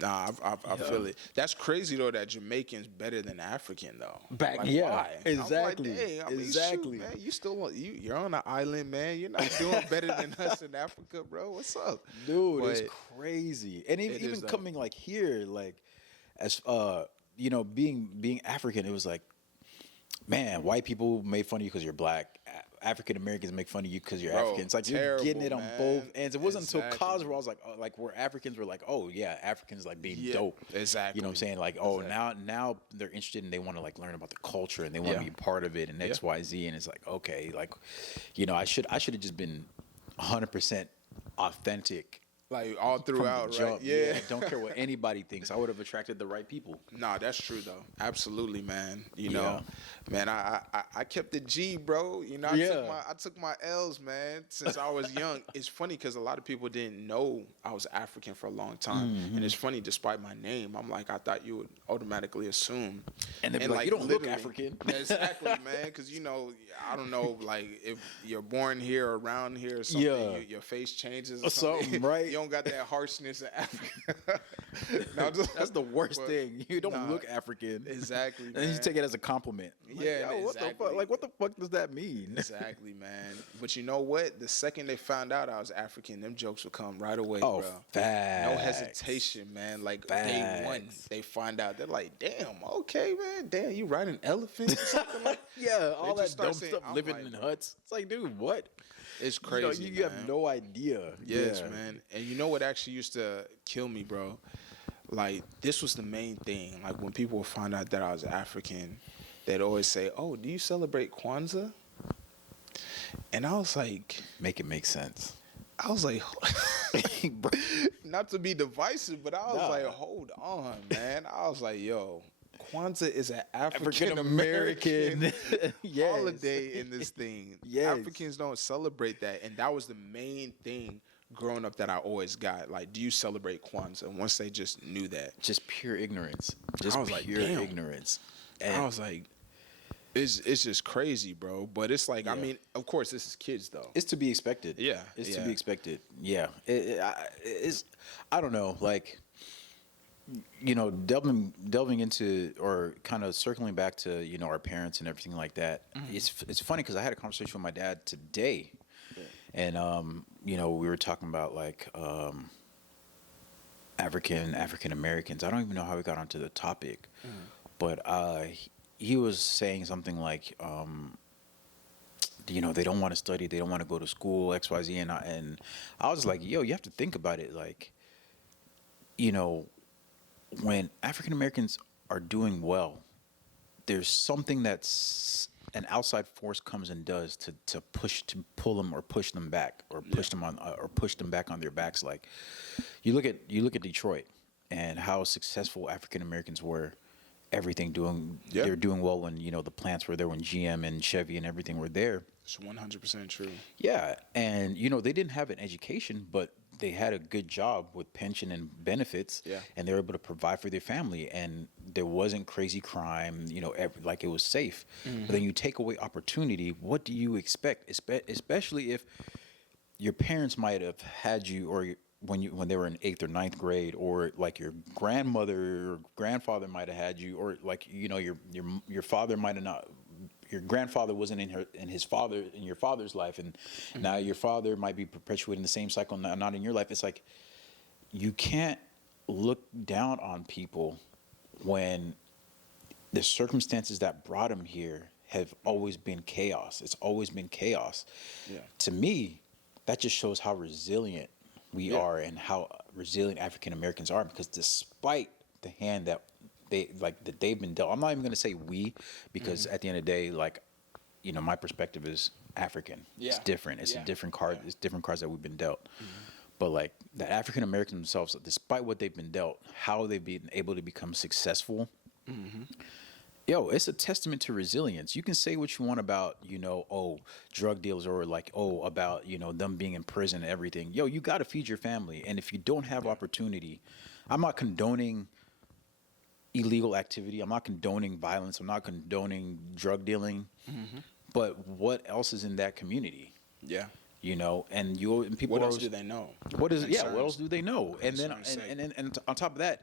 Nah, I feel it. That's crazy though that Jamaican's better than African though. Back, Like, yeah, why? exactly, I'm like, dang, I mean, exactly. shoot, man, you still you're on an island, man. You're not doing better than us in Africa, bro. What's up, Dude, But it's crazy. And it even is, though. coming like here, like as you know, being African, it was like, man, white people made fun of you because you're black. African Americans make fun of you because you're Bro, African. It's like you're getting it on terrible, both man. ends. It wasn't until Exactly. college where I was like, oh, like where Africans were like, oh yeah, Africans like being Yeah, dope. exactly. You know what I'm saying? Like, oh, Exactly. now they're interested and they want to like learn about the culture and they want to Yeah. be part of it and Yeah. X, Y, Z. And it's like, okay, like, you know, I should have just been 100% authentic. Like all From throughout, the jump, right? Yeah. Don't care what anybody thinks. I would have attracted the right people. Nah, that's true though. Absolutely, man. You know, man, I kept the G, bro. You know, I took my L's, man, since I was young. It's funny because a lot of people didn't know I was African for a long time, and it's funny. Despite my name, I'm like, I thought you would automatically assume, And they'd be like, you don't look literally- African. Exactly, man. Because you know, I don't know, like if you're born here or around here or something, Yeah. your face changes or Something, something, right? You don't got that harshness of Africa. No, just- That's the worst but, thing. You don't nah, look African. Exactly, And then you man. take it as a compliment. Like, Yeah, yo, what the exactly. fuck? Like, what the fuck does that mean? Exactly, man. But you know what? The second they found out I was African, them jokes would come right away, Oh, bro. facts. No hesitation, man. Like day one, Facts. they find out. They're like, damn, okay, man. Damn, you riding elephants or something like Yeah, all just that dumb start saying- stuff, I'm living like, in huts. It's like, dude, what? It's You know, crazy, you man. have no idea. Yes, Yeah. man. And you know what actually used to kill me, bro? Like, this was the main thing. Like, when people would find out that I was African, they'd always say, oh, do you celebrate Kwanzaa? And I was like, Make it make sense. Bro, not to be divisive, but I was Nah. like, hold on, man. I was like, yo, Kwanzaa is an African African-American American. Yes. holiday in this thing. Yes. Africans don't celebrate that. And that was the main thing growing up that I always got. Like, do you celebrate Kwanzaa? Once they just knew that. Just pure ignorance. Just I was like, pure damn. ignorance. I was like, it's just crazy, bro. But it's like, I Yeah. mean, of course, this is kids, though. It's to be expected. Yeah, It's to yeah. be expected. Yeah. It's, I don't know, like, you know, delving into or kind of circling back to, you know, our parents and everything like that. Mm-hmm. It's funny because I had a conversation with my dad today. And, you know, we were talking about like African Americans. I don't even know how we got onto the topic, but he was saying something like, you know, they don't want to study, they don't want to go to school, X, Y, Z, and I was like, yo, you have to think about it, like, you know, when African Americans are doing well, there's something that's an outside force comes and does to pull them or push them back or push them on or push them back on their backs. Like you look at Detroit and how successful African Americans were. Everything Yeah. they were doing well when, you know, the plants were there, when GM and Chevy and everything were there. It's 100% true. Yeah, and you know, they didn't have an education, but they had a good job with pension and benefits. Yeah. And they were able to provide for their family, and there wasn't crazy crime. You know, like it was safe. But then you take away opportunity. What do you expect? Especially if your parents might have had you, or when they were in 8th or 9th grade, or like your grandmother or grandfather might have had you, or like, you know, your father might have not. Your grandfather wasn't in your father's life, and now your father might be perpetuating the same cycle, not in your life. It's like you can't look down on people when the circumstances that brought them here have always been chaos. It's always been chaos. Yeah. To me, that just shows how resilient we are and how resilient African Americans are, because despite the hand that they've been dealt. I'm not even going to say we, because at the end of the day, like, you know, my perspective is African. It's Yeah. different. It's Yeah. a different card. Yeah. It's different cards that we've been dealt. But like the African Americans themselves, despite what they've been dealt, how they've been able to become successful Yo, it's a testament to resilience. You can say what you want about, drug deals or like, about, them being in prison and everything. Yo, you got to feed your family. And if you don't have opportunity, I'm not condoning illegal activity. I'm not condoning violence. I'm not condoning drug dealing. But what else is in that community? Yeah. And people. What else do they know? What else do they know? And then and on top of that,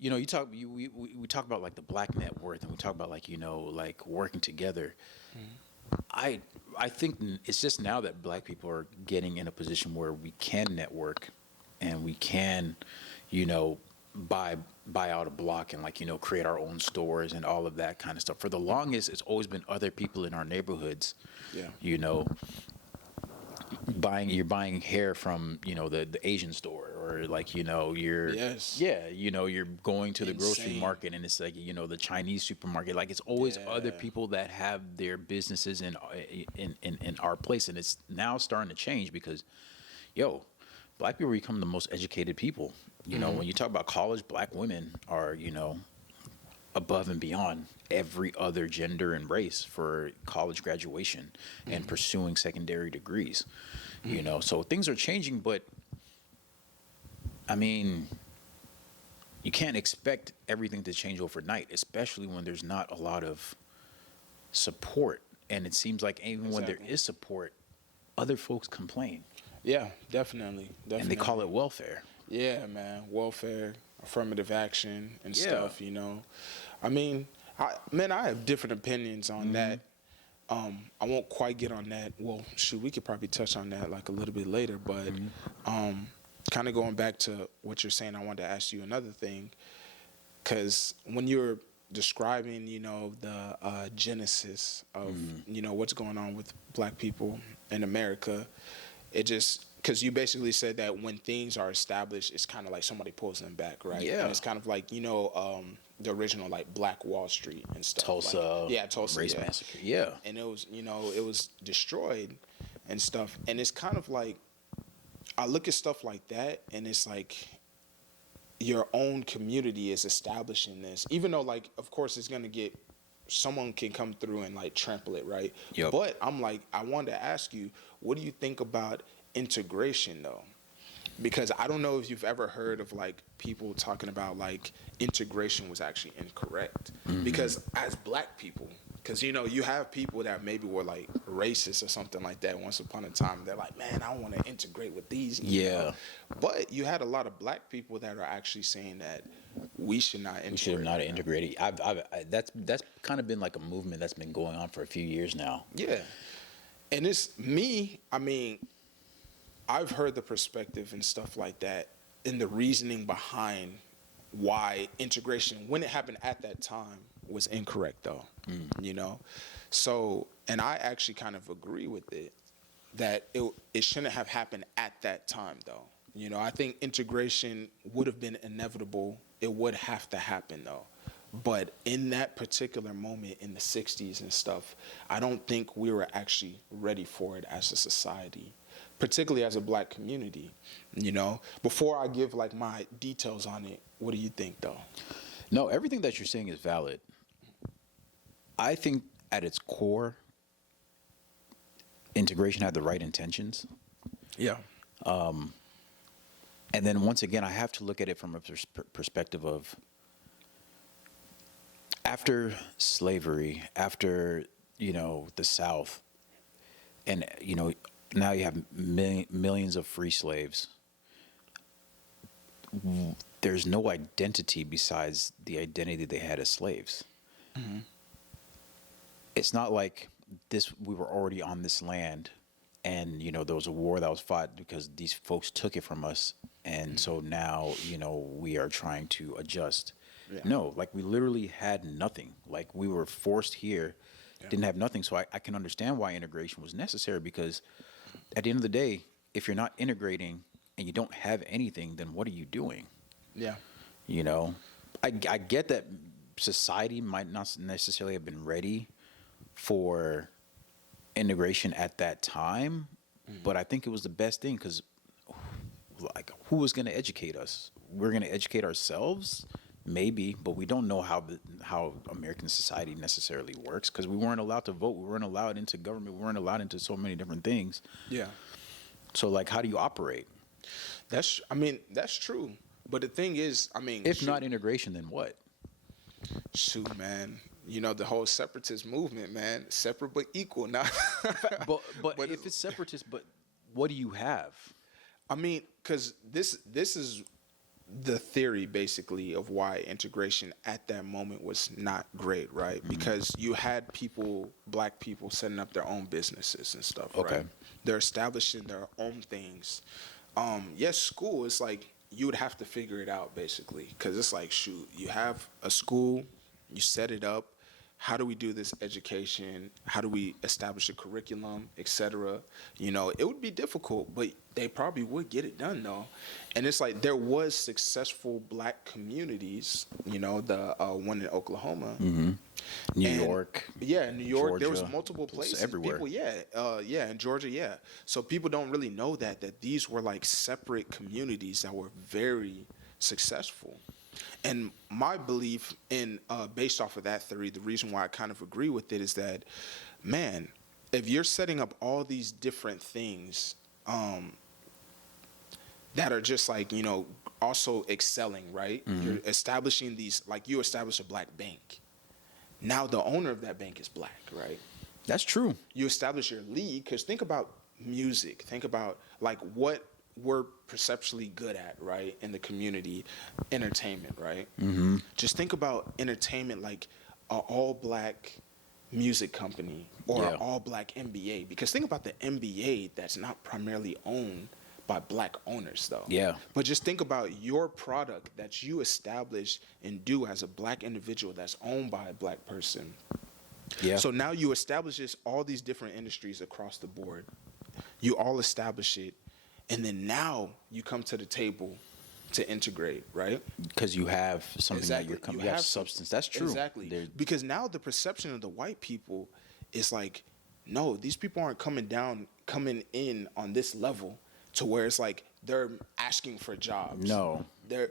we talk about like the black net worth, and we talk about like like working together. I think it's just now that black people are getting in a position where we can network, and we can, buy out a block and like create our own stores and all of that kind of stuff. For the longest, it's always been other people in our neighborhoods. Yeah. You're buying hair from the Asian store, or like you're you're going to the grocery market, and it's like the Chinese supermarket. Like it's always other people that have their businesses in our place, and it's now starting to change because black people become the most educated people. When you talk about college, black women are above and beyond every other gender and race for college graduation and pursuing secondary degrees. So things are changing, but I mean, you can't expect everything to change overnight, especially when there's not a lot of support. And it seems like even when there is support, other folks complain. Yeah, definitely. And they call it welfare. Yeah, man. Welfare, affirmative action and stuff, I mean, I have different opinions on that. I won't quite get on that. Well, shoot, we could probably touch on that like a little bit later. But kind of going back to what you're saying, I wanted to ask you another thing. Because when you're describing, the genesis of, what's going on with black people in America, it just... Because you basically said that when things are established, it's kind of like somebody pulls them back, right? Yeah. And it's kind of like, the original, like, Black Wall Street and stuff. Tulsa. Like, Tulsa. Race massacre. Yeah. And it was, it was destroyed and stuff. And it's kind of like, I look at stuff like that, and it's like your own community is establishing this. Even though, like, of course, it's going to get... Someone can come through and, like, trample it, right? Yep. But I'm like, I wanted to ask you, what do you think about integration, though? Because I don't know if you've ever heard of like people talking about like integration was actually incorrect. Because as black people, because you have people that maybe were like racist or something like that once upon a time. They're like, man, I want to integrate with these. But you had a lot of black people that are actually saying that we should not integrate. We should have not integrated. That's kind of been like a movement that's been going on for a few years now. Yeah. And it's me, I mean, I've heard the perspective and stuff like that and the reasoning behind why integration, when it happened at that time, was incorrect, though. So, and I actually kind of agree with it, that it shouldn't have happened at that time, though. I think integration would have been inevitable. It would have to happen, though. But in that particular moment in the 60s and stuff, I don't think we were actually ready for it as a society, particularly as a black community. Before I give like my details on it, what do you think, though? No, everything that you're saying is valid. I think at its core, integration had the right intentions. Yeah. And then once again, I have to look at it from a perspective of after slavery, after, the South, and, now you have millions of free slaves. There's no identity besides the identity they had as slaves. It's not like we were already on this land and, there was a war that was fought because these folks took it from us. And so now, we are trying to adjust. Yeah. No, like we literally had nothing. Like we were forced here, didn't have nothing. So I can understand why integration was necessary, because at the end of the day, if you're not integrating and you don't have anything, then what are you doing? Yeah. I get that society might not necessarily have been ready for integration at that time, but I think it was the best thing, because like who was going to educate us? We're going to educate ourselves? Maybe, but we don't know how American society necessarily works because we weren't allowed to vote. We weren't allowed into government. We weren't allowed into so many different things. Yeah. So, like, how do you operate? That's true. But the thing is, If not integration, then what? Shoot, man. You know, the whole separatist movement, man. Separate but equal. Now, but if it's separatist, but what do you have? Because this is the theory basically of why integration at that moment was not great, right? Mm-hmm. Because you had black people setting up their own businesses and stuff, okay. Right? They're establishing their own things. Yes, school is like, you would have to figure it out basically, because it's like, shoot, you have a school, you set it up. How do we do this education? How do we establish a curriculum, etc.? You know, it would be difficult, but they probably would get it done though. And it's like there was successful black communities, you know, the one in Oklahoma. Mm-hmm. New York. Yeah, New York. Georgia, there was multiple places. Everywhere. People, in Georgia, yeah. So people don't really know that these were like separate communities that were very successful. And my belief in based off of that theory, the reason why I kind of agree with it is that, man, if you're setting up all these different things that are just like, you know, also excelling, right? Mm-hmm. You're establishing these, like you establish a black bank. Now the owner of that bank is black, right? That's true. You establish your league, because think about music. Think about like what we're perceptually good at, right, in the community, entertainment, right? Mm-hmm. Just think about entertainment like an all-black music company or an all-black NBA. Because think about the NBA that's not primarily owned by black owners, though. Yeah. But just think about your product that you establish and do as a black individual that's owned by a black person. Yeah. So now you establish all these different industries across the board. You all establish it. And then now you come to the table to integrate, right? Because you have something exactly. that you have substance. That's true. Exactly. Because now the perception of the white people is like, no, these people aren't coming in on this level to where it's like they're asking for jobs. No. They're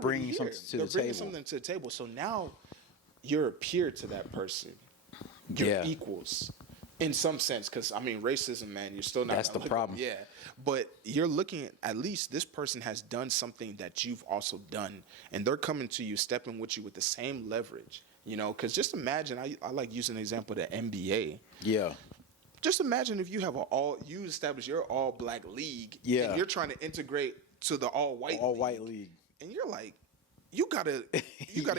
bringing something to the table. They're bringing something to the table. So now you're a peer to that person. You're equals. In some sense, because racism, man, you're still not. That's the problem. Yeah, but you're looking at least this person has done something that you've also done, and they're coming to you, stepping with you with the same leverage. You know, because just imagine, I like using the example of the NBA. Yeah. Just imagine if you have you establish your all black league. Yeah. And you're trying to integrate to the all white league, and you're like, you gotta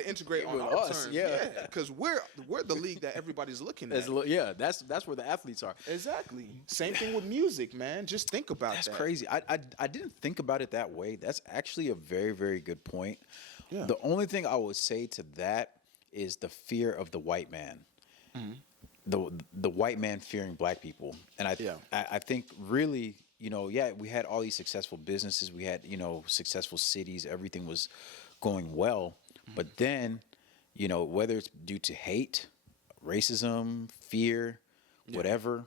integrate on our us, terms, yeah, because we're the league that everybody's looking at. Yeah, that's where the athletes are. Exactly. Same thing with music, man. Just think about that. That's crazy. I didn't think about it that way. That's actually a very, very good point. Yeah. The only thing I would say to that is the fear of the white man. Mm-hmm. The white man fearing black people, and I think really, you know, we had all these successful businesses. We had, you know, successful cities. Everything was going well, but then, you know, whether it's due to hate, racism, fear, whatever,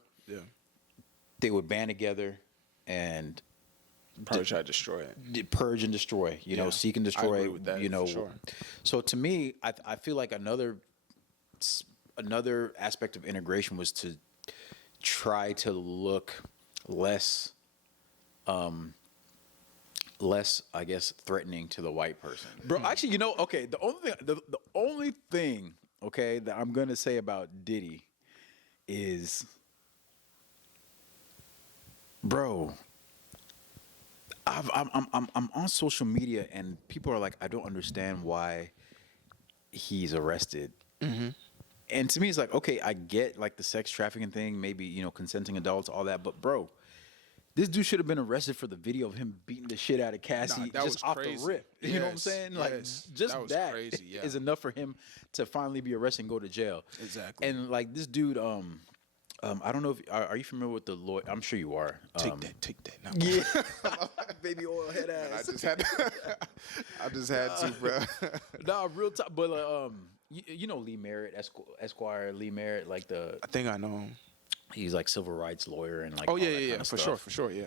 they would band together and purge and destroy it. Purge and destroy, you know, seek and destroy. I agree with that, you know, for sure. So to me, I feel like another aspect of integration was to try to look less, I guess, threatening to the white person. Bro, actually, you know, okay, the only thing, okay, that I'm gonna say about Diddy is, bro, I'm on social media and people are like, I don't understand why he's arrested. Mm-hmm. And to me, it's like, okay, I get like the sex trafficking thing, maybe, you know, consenting adults, all that, but bro, this dude should have been arrested for the video of him beating the shit out of Cassie just off the rip. You know what I'm saying? Like, just that crazy, is enough for him to finally be arrested and go to jail. Exactly. And like this dude, I don't know if are you familiar with the lawyer? I'm sure you are. Take that. No. Yeah, baby oil head ass. I just had to, bro. Nah, real talk. But you know Lee Merritt, Esquire Lee Merritt, like I think I know him. He's like civil rights lawyer and like for sure, yeah.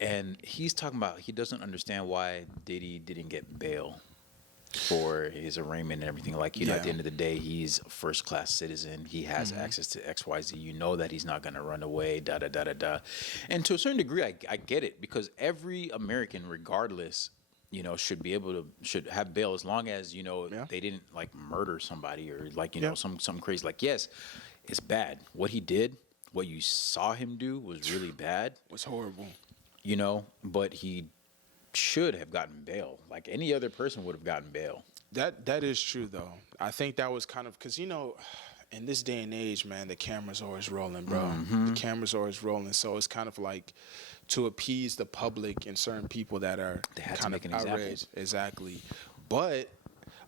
And he's talking about he doesn't understand why Diddy didn't get bail. for his arraignment and everything. Like, you know, at the Yeah. end of the day, he's a first class citizen. He has access to XYZ. You know that he's not going to run away, da da da da da. And to a certain degree, I get it, because every American, regardless, you know, should be able to, should have bail as long as, you know, Yeah. they didn't like murder somebody or like, you Yeah. know, something crazy. Like, yes, it's bad. What he did, what you saw him do was really bad, Was horrible. you know, but he should have gotten bail. Like any other person would have gotten bail. That is true though. I think that was kind of because, you know, in this day and age, man, the camera's always rolling, bro. The camera's always rolling, so it's kind of like to appease the public and certain people that are They had to kind make of an example. outraged. Exactly. But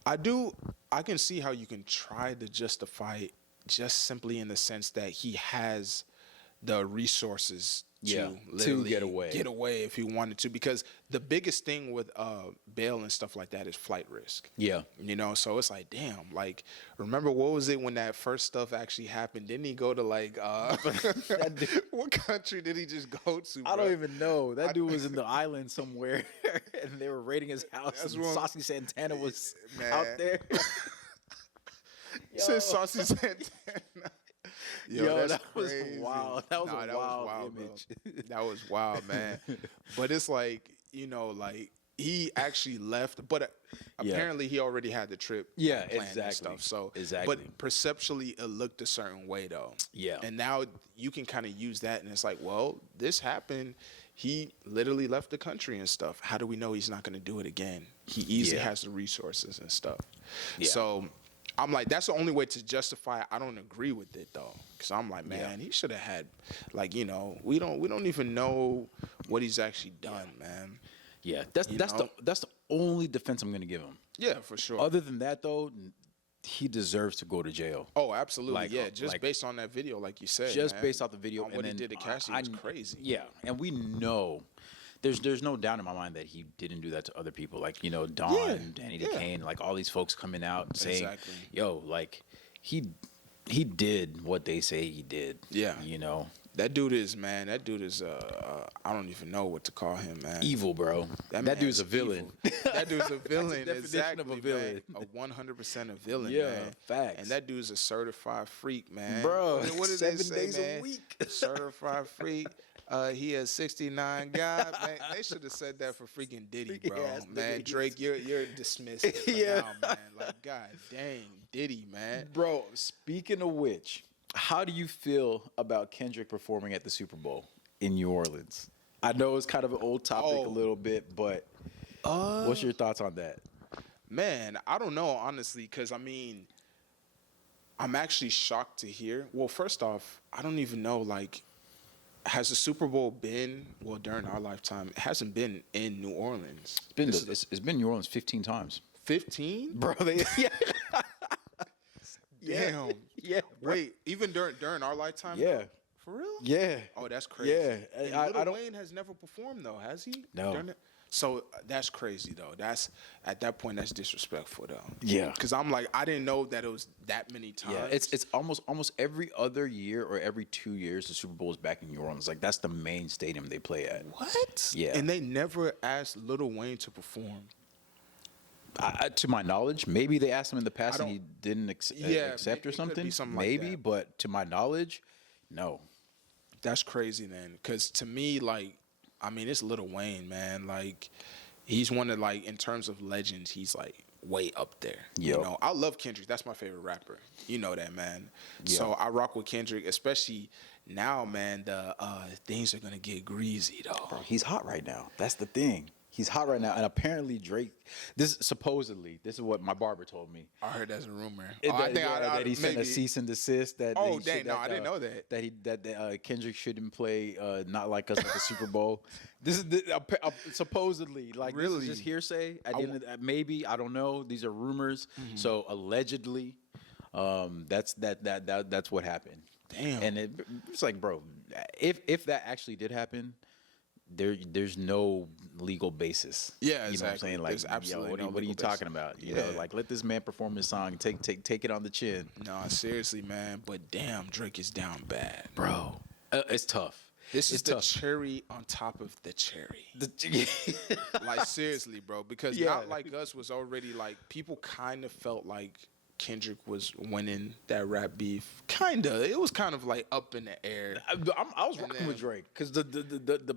I can see how you can try to justify it just simply in the sense that he has the resources Yeah, to to literally get away. get away if he wanted to, because the biggest thing with bail and stuff like that is flight risk. Yeah. You know, so it's like, damn, like, remember what was it when that first stuff actually happened? Didn't he go to like what country did he just go to? I bro? don't even know. That dude was in the island somewhere, and they were raiding his house. That's And wrong. Saucy Santana was Man. out there. Since Saucy Santana. Yo, that's that was crazy. wild. That was a wild bro. image. That was wild, man. But it's like, you know, like he actually left, but apparently he already had the trip. Yeah, planned and exactly. Stuff. So, Exactly. But perceptually, it looked a certain way, though. Yeah. And now you can kind of use that, and it's like, well, this happened. He literally left the country and stuff. How do we know he's not going to do it again? He easily Yeah. has the resources and stuff. Yeah. So I'm like, that's the only way to justify it. I don't agree with it though, because I'm like, man, he should have had, like, you know, we don't even know what he's actually done, man. Yeah, that's You that's know? the only defense I'm gonna give him. Yeah, for sure. Other than that, though, he deserves to go to jail. Oh, absolutely. Like, yeah, just like- based on that video, like you said. Just man, based off the video on and what then he did to Cassie was crazy. Yeah, and we know there's no doubt in my mind that he didn't do that to other people. Like, you know, Don, Yeah, Danny yeah. DeCane, like all these folks coming out saying, Exactly. "Yo, like he did what they say he did." Yeah. you know, That dude is, man. That dude is. I don't even know what to call him, man. evil, bro. That man's dude's a villain. evil. That dude's a villain. definition of a exactly, villain. Man. A 100% a villain. Yeah, man. facts. And that dude's a certified freak, man. Bro, what did 7 they say, days a man? week. Certified freak. He has 69 God. Man, they should have said that for freaking Diddy, bro. Freaking-ass Man, niggas. Drake, you're dismissed. For Yeah. now, man. Like, god dang, Diddy, man. Bro, speaking of which, how do you feel about Kendrick performing at the Super Bowl in New Orleans? I know it's kind of an old topic a little bit, but what's your thoughts on that? Man, I don't know, honestly, because, I mean, I'm actually shocked to hear. Well, first off, I don't even know, like, has the Super Bowl been, well, during our lifetime, it hasn't been in New Orleans. It's been New Orleans 15 times. 15? Bro, Damn. Yeah, bro. Wait, even during our lifetime? Yeah. though? For real? Yeah. Oh, that's crazy. Yeah. And I Lil don't- Wayne has never performed, though, has he? No. During it? So that's crazy, though. That's, at that point, that's disrespectful, though. Yeah. Because I'm like, I didn't know that it was that many times. Yeah, it's almost every other year or every 2 years the Super Bowl is back in New Orleans. Like, that's the main stadium they play at. What? Yeah. And they never asked Lil Wayne to perform. To my knowledge, maybe they asked him in the past and he don't- didn't Yeah, accept it or could something. be something like Maybe, that. but to my knowledge, no. That's crazy, then. Because to me, like, I mean, it's Lil Wayne, man. Like, he's one of, like, in terms of legends, he's, like, way up there. Yo. You know, I love Kendrick. That's my favorite rapper. You know that, man. Yeah. So I rock with Kendrick, especially now, man. The things are going to get greasy, though. He's hot right now. That's the thing. He's hot right now, and apparently Drake. This is what my barber told me. I heard that's a rumor. That he sent a cease and desist. That Oh, he dang, should- no, I didn't know that. That Kendrick shouldn't play "Not Like Us" at the Super Bowl. This is supposedly, like, this Really? is just hearsay. At the end of the, maybe, I don't know. These are rumors. Mm-hmm. So allegedly, that's what happened. Damn. And it's like, bro, if that actually did happen, there's no legal basis. Yeah, you know what I'm exactly. saying? Like, There's absolutely what are no you legal talking basis. about? You know, Yeah. like, let this man perform his song. Take it on the chin, No, seriously, man. But damn, Drake is down bad. bro. It's tough. This is It's the tough. cherry on top of the cherry. The- Like seriously, bro, because Yeah. Not Like Us was already like people kind of felt like Kendrick was winning that rap beef. Kinda, it was kind of like up in the air. I was And rocking with then- Drake because the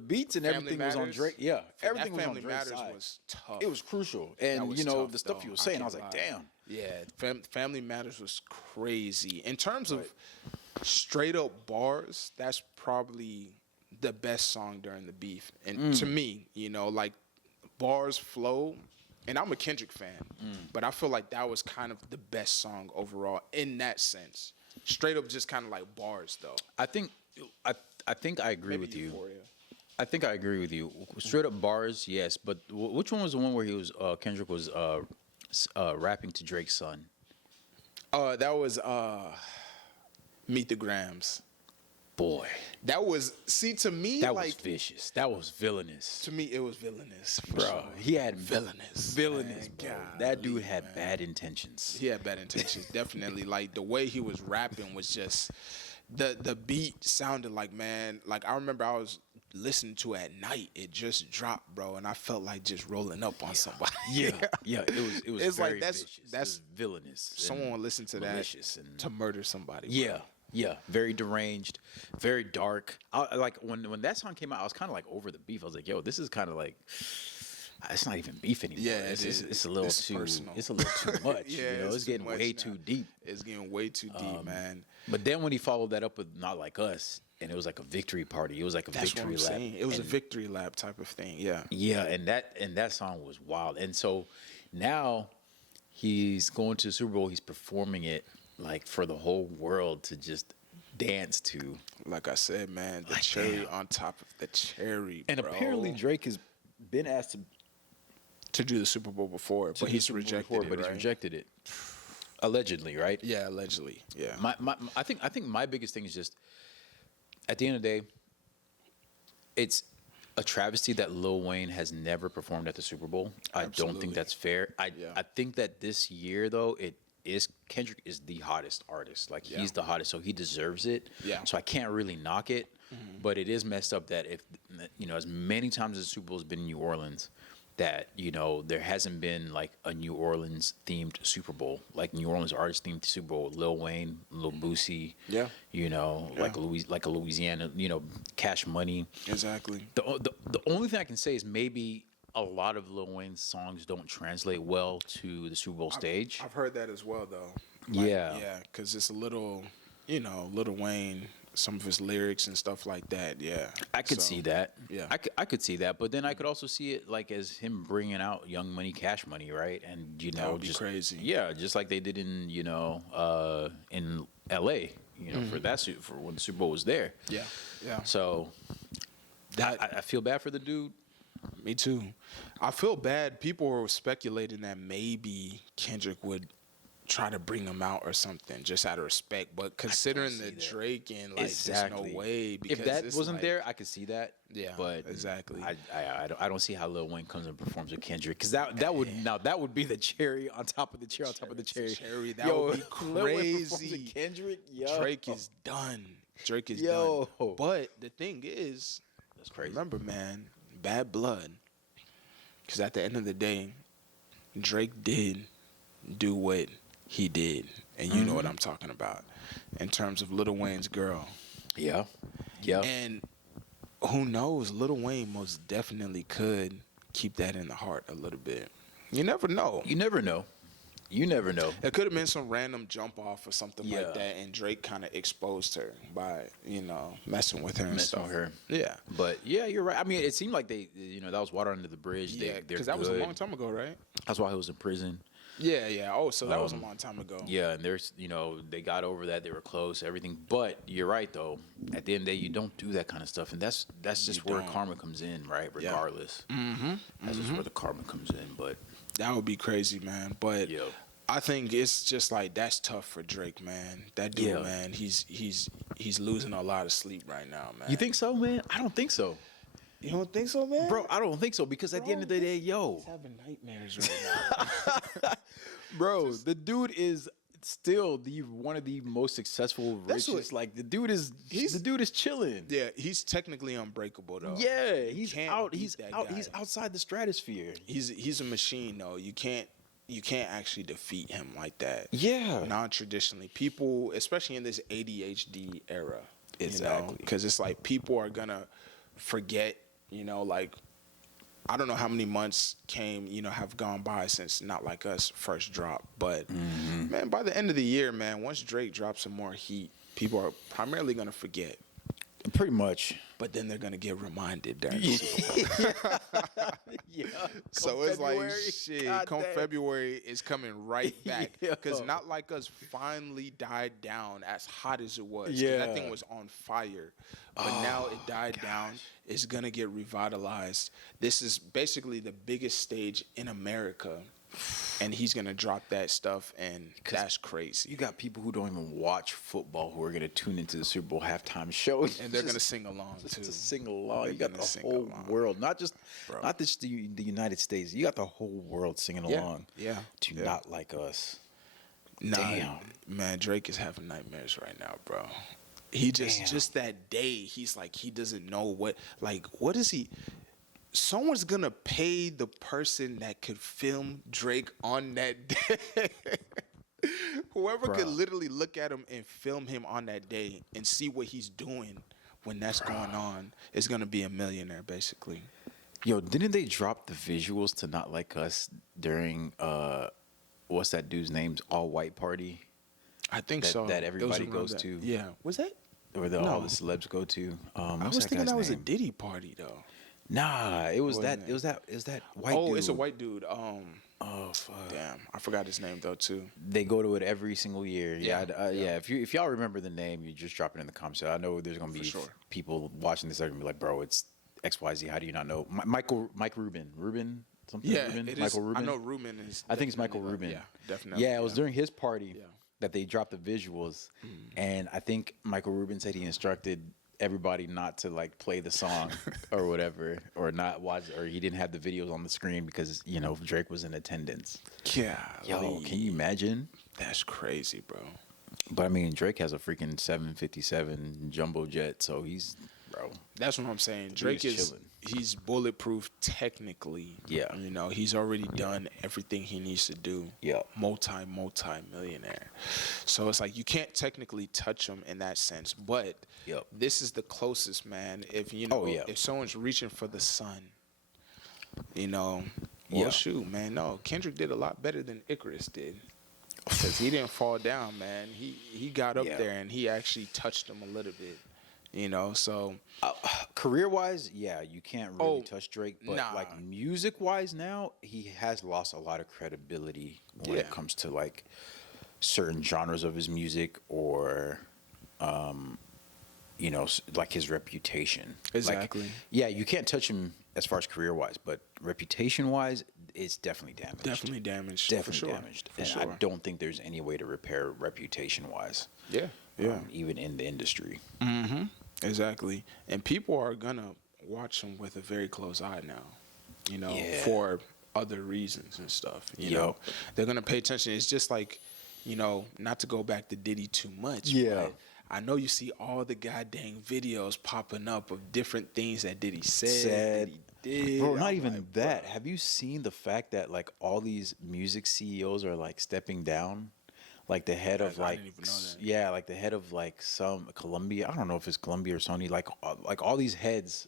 beats and Family everything was on Matters? Drake. Yeah, everything That was on Family Drake's Matters side. was tough. It was crucial, That and was you know tough, the stuff though. he was I saying. I can't was like, lie. damn. Yeah, Family Matters was crazy. In terms of straight up bars, that's probably the best song during the beef. And to me, you know, like bars flow. And I'm a Kendrick fan, but I feel like that was kind of the best song overall in that sense. Straight up, just kind of like bars, though. I think I agree with you. Euphoria. I think I agree with you. Straight up bars, yes. But which one was the one where he was Kendrick was rapping to Drake's son? That was Meet the Grams. Boy, That was to me that like was vicious. That was villainous, to me it was villainous, for bro. sure. He had Villainous, villainous, man. bro. Golly, That dude had man. bad intentions. He had bad intentions, definitely. Like the way he was rapping was just the beat sounded like, man. Like I remember I was listening to it at night. It just dropped, bro, and I felt like just rolling up on somebody. Yeah, yeah. It was. It's like very that's- vicious. that's- It was villainous. Someone and would listen to that malicious and to murder somebody. Bro. yeah, yeah. Very deranged, very dark. Like when that song came out, I was kind of like over the beef. I was like, yo, this is kind of like. It's not even beef anymore. Yeah, it's a little it's too. personal. It's a little too much. Yeah, you know, it's too getting much way now. too deep. It's getting way too deep, man. But then when he followed that up with "Not Like Us," and it was like a victory party. It was like a That's what victory I'm lap. saying. It was a And- victory lap type of thing. Yeah. Yeah, and that song was wild. And so now he's going to the Super Bowl. He's performing it like for the whole world to just dance to. Like I said, man, the Like, cherry damn. on top of the cherry. And bro. apparently Drake has been asked to do the Super Bowl before, to but do he's Super Bowl rejected before, it, but he's right? rejected it. Allegedly, right? Yeah, allegedly. Yeah. I think my biggest thing is just at the end of the day, it's a travesty that Lil Wayne has never performed at the Super Bowl. I don't Absolutely. think that's fair. Yeah. I think that this year though, Kendrick is the hottest artist. Like Yeah. he's the hottest, so he deserves it. Yeah. So I can't really knock it, but it is messed up that if as many times as the Super Bowl has been in New Orleans, that there hasn't been like a New Orleans themed Super Bowl, like New Orleans artist themed Super Bowl. Lil Wayne, Lil Boosie, Yeah. like a Louisiana, Cash Money. Exactly. The only thing I can say is maybe a lot of Lil Wayne's songs don't translate well to the Super Bowl stage. I've heard that as well, though. Yeah. Yeah, because it's a little, Lil Wayne, some of his lyrics and stuff like that. Yeah. I could see that. Yeah. I could see that, but then I could also see it like as him bringing out Young Money, Cash Money, right? And That would be just crazy. Yeah, just like they did in in L.A. For when the Super Bowl was there. Yeah. Yeah. So I feel bad for the dude. Me too. I feel bad. People were speculating that maybe Kendrick would try to bring him out or something, just out of respect. But considering see the that. Drake and like, Exactly. there's no way. Because If that it's wasn't like- there, I could see that. Yeah, but exactly. I don't see how Lil Wayne comes and performs with Kendrick because that would be the cherry on top of the cherry on top of the cherry. That would be Lil Wayne performs crazy. with Kendrick, yo. Drake is done. Drake is Yo. done. But the thing is, That's crazy. remember, man, bad blood. Because at the end of the day, Drake did do what he did, and you know what I'm talking about in terms of Lil Wayne's girl. Yeah. And who knows? Lil Wayne most definitely could keep that in the heart a little bit. You never know. You never know. It could have been some random jump off or something Yeah. like that, and Drake kind of exposed her by, messing with her and Messing stuff. with her. Yeah. But yeah, you're right. I mean, it seemed like they, that was water under the bridge. Yeah, They're because that was a good. long time ago, right? That's why he was in prison. Yeah. Oh, so that was a long time ago. Yeah, and there's, they got over that. They were close, everything. But you're right, though. At the end of the day, you don't do that kind of stuff, and that's just You where don't. karma comes in, right? Yeah. Regardless, that's just where the karma comes in. But That would be crazy, man. But Yo. I think it's just like that's tough for Drake, man. That dude, Yeah. man, he's losing a lot of sleep right now, man. you think so, man? I don't think so, You don't think so, man? bro. I don't think so because at the end of the day, yo, He's having nightmares right now. bro, the dude is still one of the most successful, That's richest. what- Like the dude is chilling. Yeah, he's technically unbreakable though. Yeah, You he's can't out. beat He's that out. guy. He's outside the stratosphere. He's a machine though. You can't actually defeat him like that. Yeah. Non-traditionally, people, especially in this ADHD era, Exactly. because it's like people are gonna forget. Like I don't know how many months have gone by since Not Like Us first dropped, but man, by the end of the year, man, once Drake drops some more heat, people are primarily gonna forget. Pretty much. But then they're gonna get reminded during the Super Bowl. Yeah. So it's like shit. Come February, it's coming right back because Yeah. Not Like Us finally died down as hot as it was. 'Cause Yeah. that thing was on fire, but now it died down. It's gonna get revitalized. This is basically the biggest stage in America, and he's gonna drop that stuff, and that's crazy. You got people who don't even watch football who are going to tune into the Super Bowl halftime show, And they're gonna sing along just too. to sing along. They're You got gonna the sing whole along. world, not just Bro. the United States. You got the whole world singing along. Yeah. To Yeah. Not Like Us. Nah, Damn. man, Drake is having nightmares right now, bro. He Damn. just that day, he's like, he doesn't know what is he? Someone's gonna pay the person that could film Drake on that day. Whoever could Bruh. literally look at him and film him on that day and see what he's doing when that's going on is gonna be a millionaire, basically. Yo, didn't they drop the visuals to Not Like Us during what's that dude's name's all white party I think that, so. that It was everybody around goes that. to? Yeah, was that? Where No. all the celebs go to. I What's was that thinking guy's that was a name? Diddy party though. Nah, it was Wasn't that. it? It was that white Oh, dude. it's a white dude. Oh fuck. Damn, I forgot his name though too. They go to it every single year. Yeah, Yeah, yeah. yeah. If y'all remember the name, you just drop it in the comments. I know there's gonna be For sure. people watching this that are gonna be like, bro, it's XYZ. How do you not know? Mike Rubin, something. Yeah, Rubin? it is. Michael Rubin. I know Rubin is. I think it's Michael definitely Rubin. Yeah, definitely. Yeah, it was during his party Yeah. that they dropped the visuals, and I think Michael Rubin said he instructed everybody not to like play the song or whatever, or not watch, or he didn't have the videos on the screen because Drake was in attendance. Yeah. Yo, can you imagine? That's crazy, bro. But I mean, Drake has a freaking 757 jumbo jet, so he's bro. That's what I'm saying. Drake is chilling. he's bulletproof technically. Yeah. He's already done everything he needs to do. Yeah. Multi-millionaire. So it's like you can't technically touch him in that sense, but Yep. this is the closest, man. If if someone's reaching for the sun, well, Yeah. shoot, man. No, Kendrick did a lot better than Icarus did. Because he didn't fall down, man. He got up Yeah. there and he actually touched him a little bit. So Career wise, yeah, you can't really Oh, touch Drake, but nah. like music wise now, he has lost a lot of credibility when it Yeah. comes to like certain genres of his music or like his reputation. Exactly. Like, yeah, you can't touch him as far as career wise, but reputation wise, it's definitely damaged. definitely damaged. Definitely for sure. damaged. For And sure. I don't think there's any way to repair reputation wise. Yeah. Yeah. Even in the industry. Mm-hmm. Exactly. And people are gonna watch him with a very close eye now. Yeah. For other reasons and stuff. Yup. They're gonna pay attention. It's just like, not to go back to Diddy too much. Yeah. But I know you see all the goddamn videos popping up of different things that Diddy said. That he did. Bro, not I'm even like, that. bro. Have you seen the fact that like all these music CEOs are like stepping down? Like the head of I like didn't even know that. yeah, like the head of like some Columbia. I don't know if it's Columbia or Sony. Like all these heads,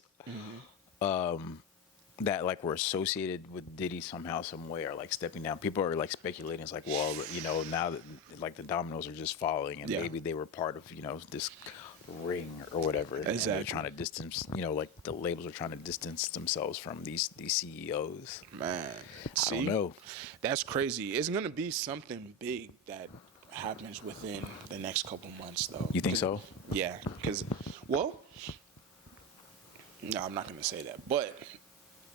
that like were associated with Diddy somehow, some way, are like stepping down. People are like speculating. It's like, well, now that like the dominoes are just falling, and Yeah. maybe they were part of this ring or whatever. And they're Exactly. trying to distance. Like the labels are trying to distance themselves from these CEOs. Man, I don't know. That's crazy. It's gonna be something big that happens within the next couple months, though. You think so? Yeah, because, no, I'm not gonna say that, but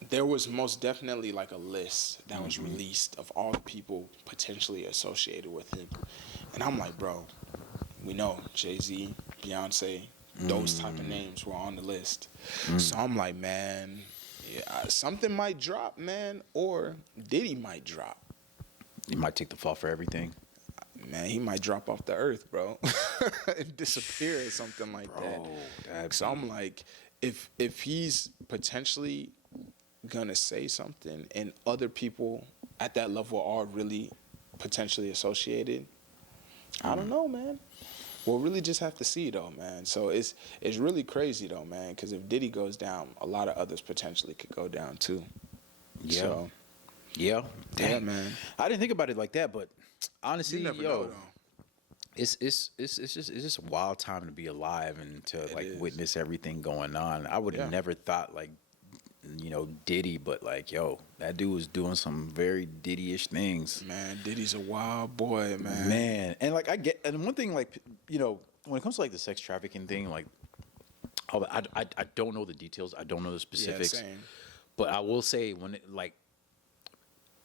there was most definitely like a list that was released of all the people potentially associated with him, and I'm like, bro, we know Jay-Z, Beyonce, those type of names were on the list. So I'm like, man, something might drop, man, or Diddy might drop. You might take the fall for everything. man, he might drop off the earth, bro, and disappear or something like that. So I'm like, if he's potentially gonna say something, and other people at that level are really potentially associated, I don't know, man. We'll really just have to see, though, man. So it's really crazy, though, man, because if Diddy goes down, a lot of others potentially could go down too. Yeah. So, yeah. Dang. Yeah, man. I didn't think about it like that, but honestly, You never know, though. it's just a wild time to be alive and to like witness everything going on. I would have never thought like, you know, Diddy, but like, yo, that dude was doing some very Diddy-ish things. Man, Diddy's a wild boy, man. Man, and like I get, and one thing, like, you know, when it comes to like the sex trafficking thing, like, I don't know the details, I don't know the specifics, same. but I will say when it, like,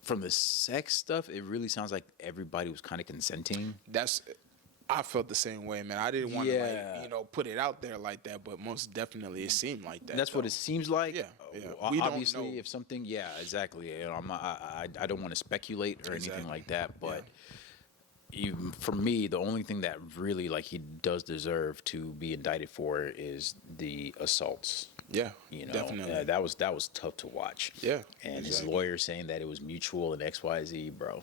from the sex stuff, it really sounds like everybody was kind of consenting. I felt the same way, man. I didn't want to, like, you know, put it out there like that, but most definitely it seemed like that. That's what it seems like. Yeah. We obviously, don't know. If something, exactly. You know, I don't want to speculate or anything like that, but even for me, the only thing that really, like, he does deserve to be indicted for is the assaults. Yeah, you know, definitely. That was tough to watch. Yeah, and his lawyer saying that it was mutual and XYZ, bro.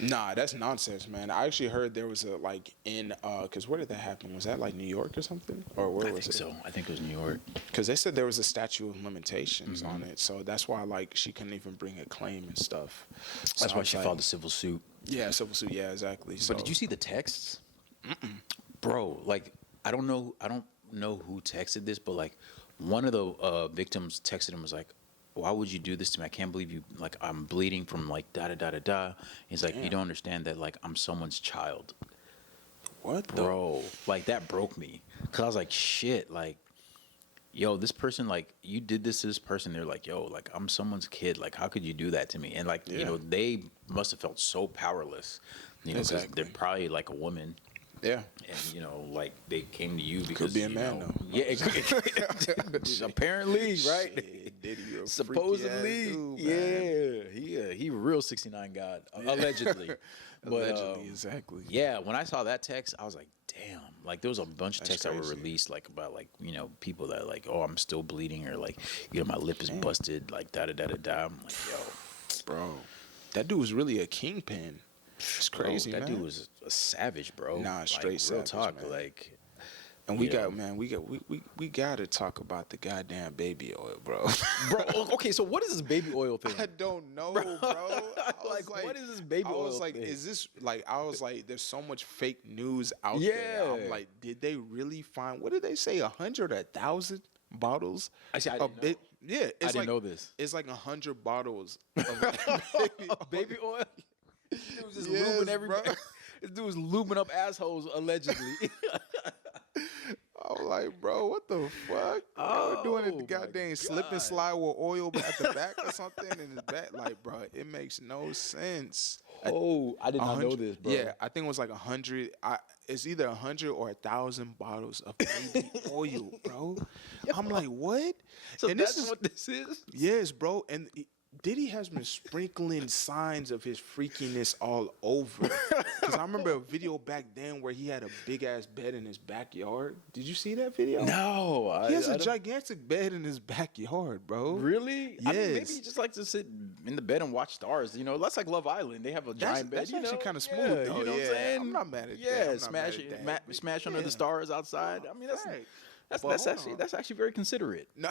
Nah, that's nonsense, man. I actually heard there was a, like, in, because where did that happen? Was that, like, New York or something? Or where was it? I think so. I think it was New York. Because they said there was a statute of limitations on it. So that's why, like, she couldn't even bring a claim and stuff. That's why she filed a civil suit. Yeah, civil suit. Yeah, exactly. But did you see the texts? Bro, like, I don't know who texted this, but, like, one of the victims texted him, was like, why would you do this to me? I can't believe you, like, I'm bleeding from, like, da-da-da-da-da. He's like, you don't understand that, like, I'm someone's child. What, bro? Like, that broke me. Because I was like, shit, like, yo, this person, like, you did this to this person. They're like, yo, like, I'm someone's kid. Like, how could you do that to me? And, like, you know, they must have felt so powerless, you know, because they're probably, like, a woman. Yeah. And, you know, like, they came to you because, could be a man, though. Yeah, it could, apparently, right? Diddy, supposedly, dude, he real 69 God, allegedly. But, allegedly, exactly. Yeah, when I saw that text, I was like, damn. Like, there was a bunch of texts that were released, like, about, like, you know, people that, like, oh, I'm still bleeding, or, like, you know, my lip is busted, like, da-da-da-da-da. I'm like, yo. Bro, that dude was really a kingpin. It's crazy, bro, that man. dude was a savage, bro. Nah, straight like, real savage, talk, man. like. And we gotta talk about the goddamn baby oil, bro. Bro, okay, so what is this baby oil thing? I don't know, bro. Like, what is this baby oil I was like, thing? is this, like, I was like, there's so much fake news out there. I'm like, did they really find, what did they say, 100 or 1,000 bottles? I didn't know. Yeah, I didn't know this. It's like 100 bottles of baby oil. This dude was just lubing everybody. This dude was lubing up assholes, allegedly. I'm like, bro, what the fuck? Oh, doing it the goddamn slip and slide with oil at the back or something in his back. Like, bro, it makes no sense. Oh, I did not know this, bro. Yeah, I think it was like 100. It's either 100 or 1,000 bottles of baby oil, bro. I'm like, what? So and that's what this is? Yes, bro. And Diddy has been sprinkling signs of his freakiness all over. Because I remember a video back then where he had a big ass bed in his backyard. Did you see that video? No, he has a gigantic bed in his backyard, bro. Really? Yes. I mean, maybe he just likes to sit in the bed and watch stars. You know, that's like Love Island. They have a giant bed. That's actually kind of smooth, though. You know what I'm saying? I'm not mad at that. Smash under the stars outside. I mean, that's actually very considerate. No,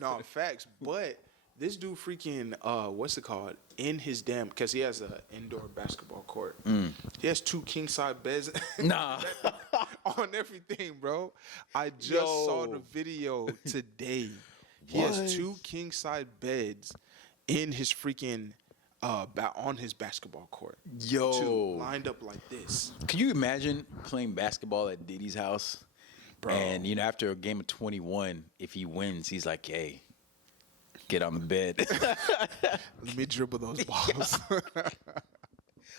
no, facts. But this dude freaking, what's it called? In his damn, because he has an indoor basketball court. He has 2 king size beds. Nah. On everything, bro. I just saw the video today. He has 2 king size beds in his freaking, on his basketball court. Yo. 2 lined up like this. Can you imagine playing basketball at Diddy's house? Bro. And, you know, after a game of 21, if he wins, he's like, hey, get on the bed. Let me dribble those balls.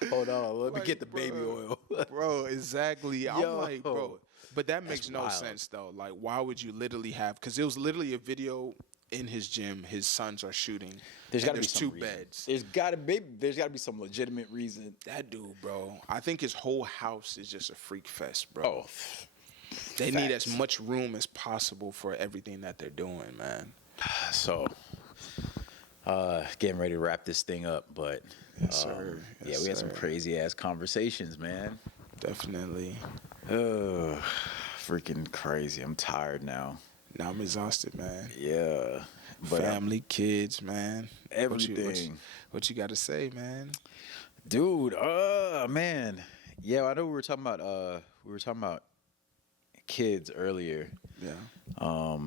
Hold on, let me get the baby oil. Bro, exactly. I'm like, bro. But that makes no wild. sense, though. Like, why would you literally have, because it was literally a video. in his gym, his sons are shooting. There's got to be some two reason. beds. There's got to be some legitimate reason. That dude, bro. I think his whole house is just a freak fest, bro. Oh, they need as facts. much room as possible for everything that they're doing, man. So, getting ready to wrap this thing up, but Yes, sir. yeah, Yes, we had some sir. crazy ass conversations, man. Definitely. Freaking crazy. I'm tired now. Now I'm exhausted, man. Yeah, but Family, kids, man. everything. What you got to say, man? Dude, man. Yeah, I know we were talking about kids earlier. Yeah.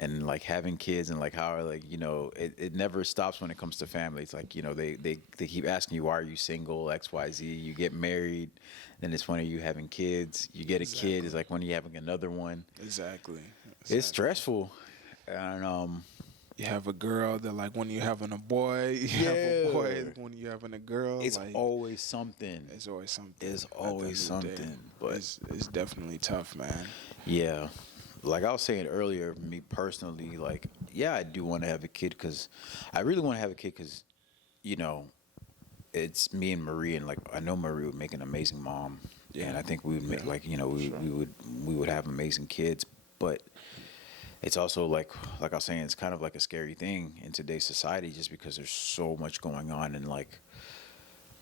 And like having kids and like how like, you know, it never stops when it comes to family. It's like, you know, they keep asking you, why are you single, XYZ. You get married, then it's when are you having kids. You get a kid, it's like when are you having another one. Exactly. It's stressful. And you have a girl, they're like, when you having a boy, you have a boy, when you having a girl. it's like, always something. It's always something. It's At the end always of the day. something. But It's definitely tough, man. yeah. Like I was saying earlier, me personally, like, yeah, I do want to have a kid because I really want to have a kid because, you know, it's me and Marie, and like I know Marie would make an amazing mom, and I think we would make like, you know, we would have amazing kids. But it's also like I was saying, it's kind of like a scary thing in today's society, just because there's so much going on, and like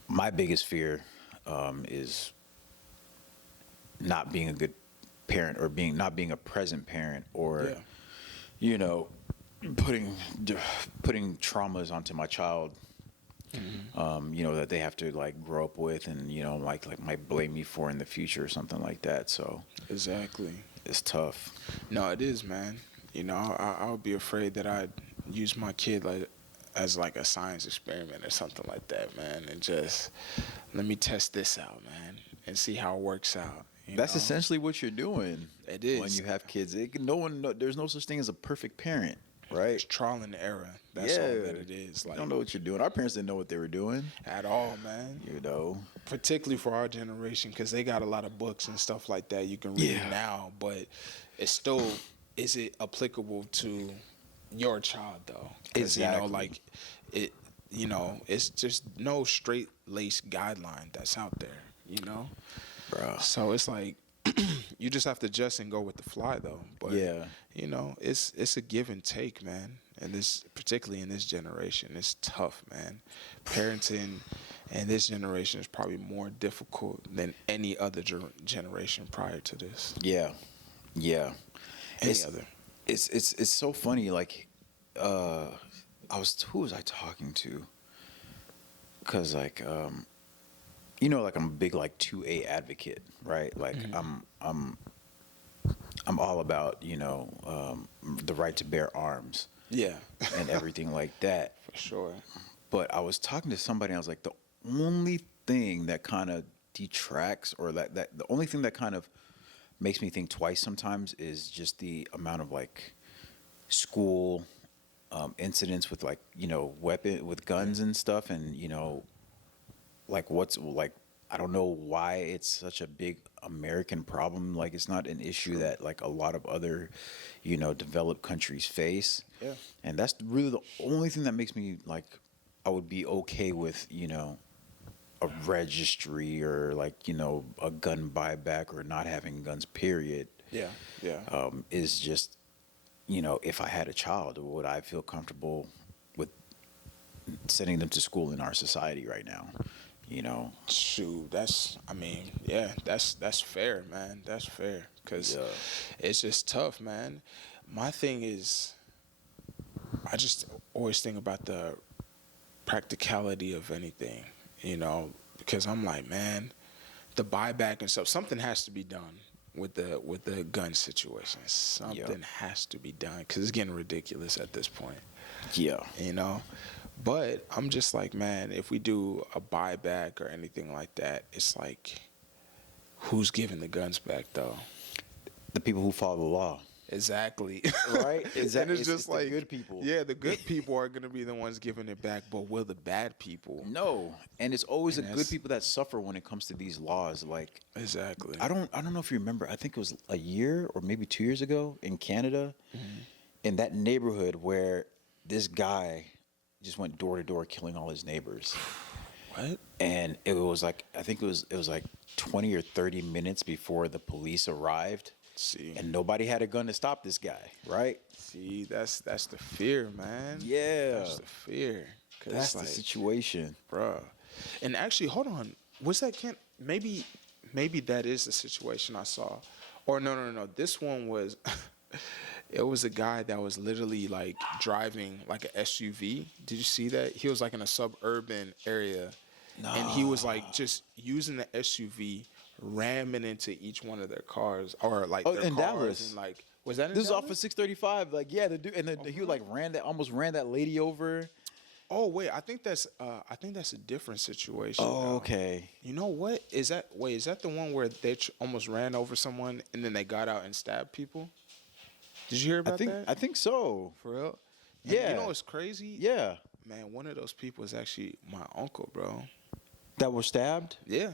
my biggest fear is not being a good parent, or not being a present parent, or you know, putting traumas onto my child, you know, that they have to like grow up with, and you know, like might blame me for in the future or something like that. So Exactly. it's tough. No, it is, man. You know, I would be afraid that I'd use my kid like as like a science experiment or something like that, man, and just let me test this out, man, and see how it works out. That's know? essentially what you're doing. It is. When you have kids. There's no such thing as a perfect parent, right? It's trial and error. That's all that it is. You Like, don't know what you're doing. Our parents didn't know what they were doing. at all, man. You know. Particularly for our generation, because they got a lot of books and stuff like that you can read Yeah. now, but it's still, is it applicable to your child though? 'Cause, Exactly. you know, like it. You know, it's just no straight laced guideline that's out there. You know. Bruh. So it's like you just have to adjust and go with the fly, though. But Yeah. you know, it's a give and take, man. And this, particularly in this generation, it's tough, man. Parenting in this generation is probably more difficult than any other generation prior to this. Yeah. Yeah. Other. It's so funny. Like, who was I talking to? Because like, you know, like I'm a big like 2A advocate, right? Like I'm all about, you know, the right to bear arms. Yeah. And everything like that. For sure. But I was talking to somebody, and I was like, the only thing that kind of detracts, or that the only thing that kind of makes me think twice sometimes, is just the amount of like school incidents with like, you know, guns and stuff, and you know, like what's like, I don't know why it's such a big American problem. Like it's not an issue that like a lot of other, you know, developed countries face. Yeah. And that's really the only thing that makes me like, I would be okay with, you know, a registry, or like, you know, a gun buyback, or not having guns, period. Yeah. Yeah. Is just, you know, if I had a child, would I feel comfortable with sending them to school in our society right now? You know, Shoot, that's fair, man. That's fair, because it's just tough, man. My thing is, I just always think about the practicality of anything, you know, because I'm like, man, the buyback and stuff, something has to be done with the gun situation. Something has to be done, because it's getting ridiculous at this point. Yeah. You know? But I'm just like, man, if we do a buyback or anything like that, it's like, who's giving the guns back, though? The people who follow the law. Exactly. Right? And it's just like, the good people. Yeah, the good people are going to be the ones giving it back, but will the bad people? No. And it's always And the good people that suffer when it comes to these laws. Like, Exactly. I don't know if you remember, I think it was a year or maybe 2 years ago in Canada, in that neighborhood where this guy just went door to door killing all his neighbors. What? And it was like, I think it was like 20 or 30 minutes before the police arrived. See. And nobody had a gun to stop this guy, right? See, that's the fear, man. Yeah. That's the fear. That's the situation. Bruh. And actually, hold on. Was that maybe that is the situation I saw. Or no. This one was it was a guy that was literally like driving like an SUV. Did you see that? He was like in a suburban area. No. And he was like just using the SUV, ramming into each one of their cars or like their in cars. Dallas. And like, was that in This Dallas? is off of 635. Like, yeah, the dude, and he like almost ran that lady over. Oh wait, I think that's a different situation. Oh, now. okay. You know what? Is that the one where they almost ran over someone and then they got out and stabbed people? Did you hear about that? I think so. For real? And Yeah. you know what's crazy? Yeah. Man, one of those people is actually my uncle, bro. That was stabbed? Yeah.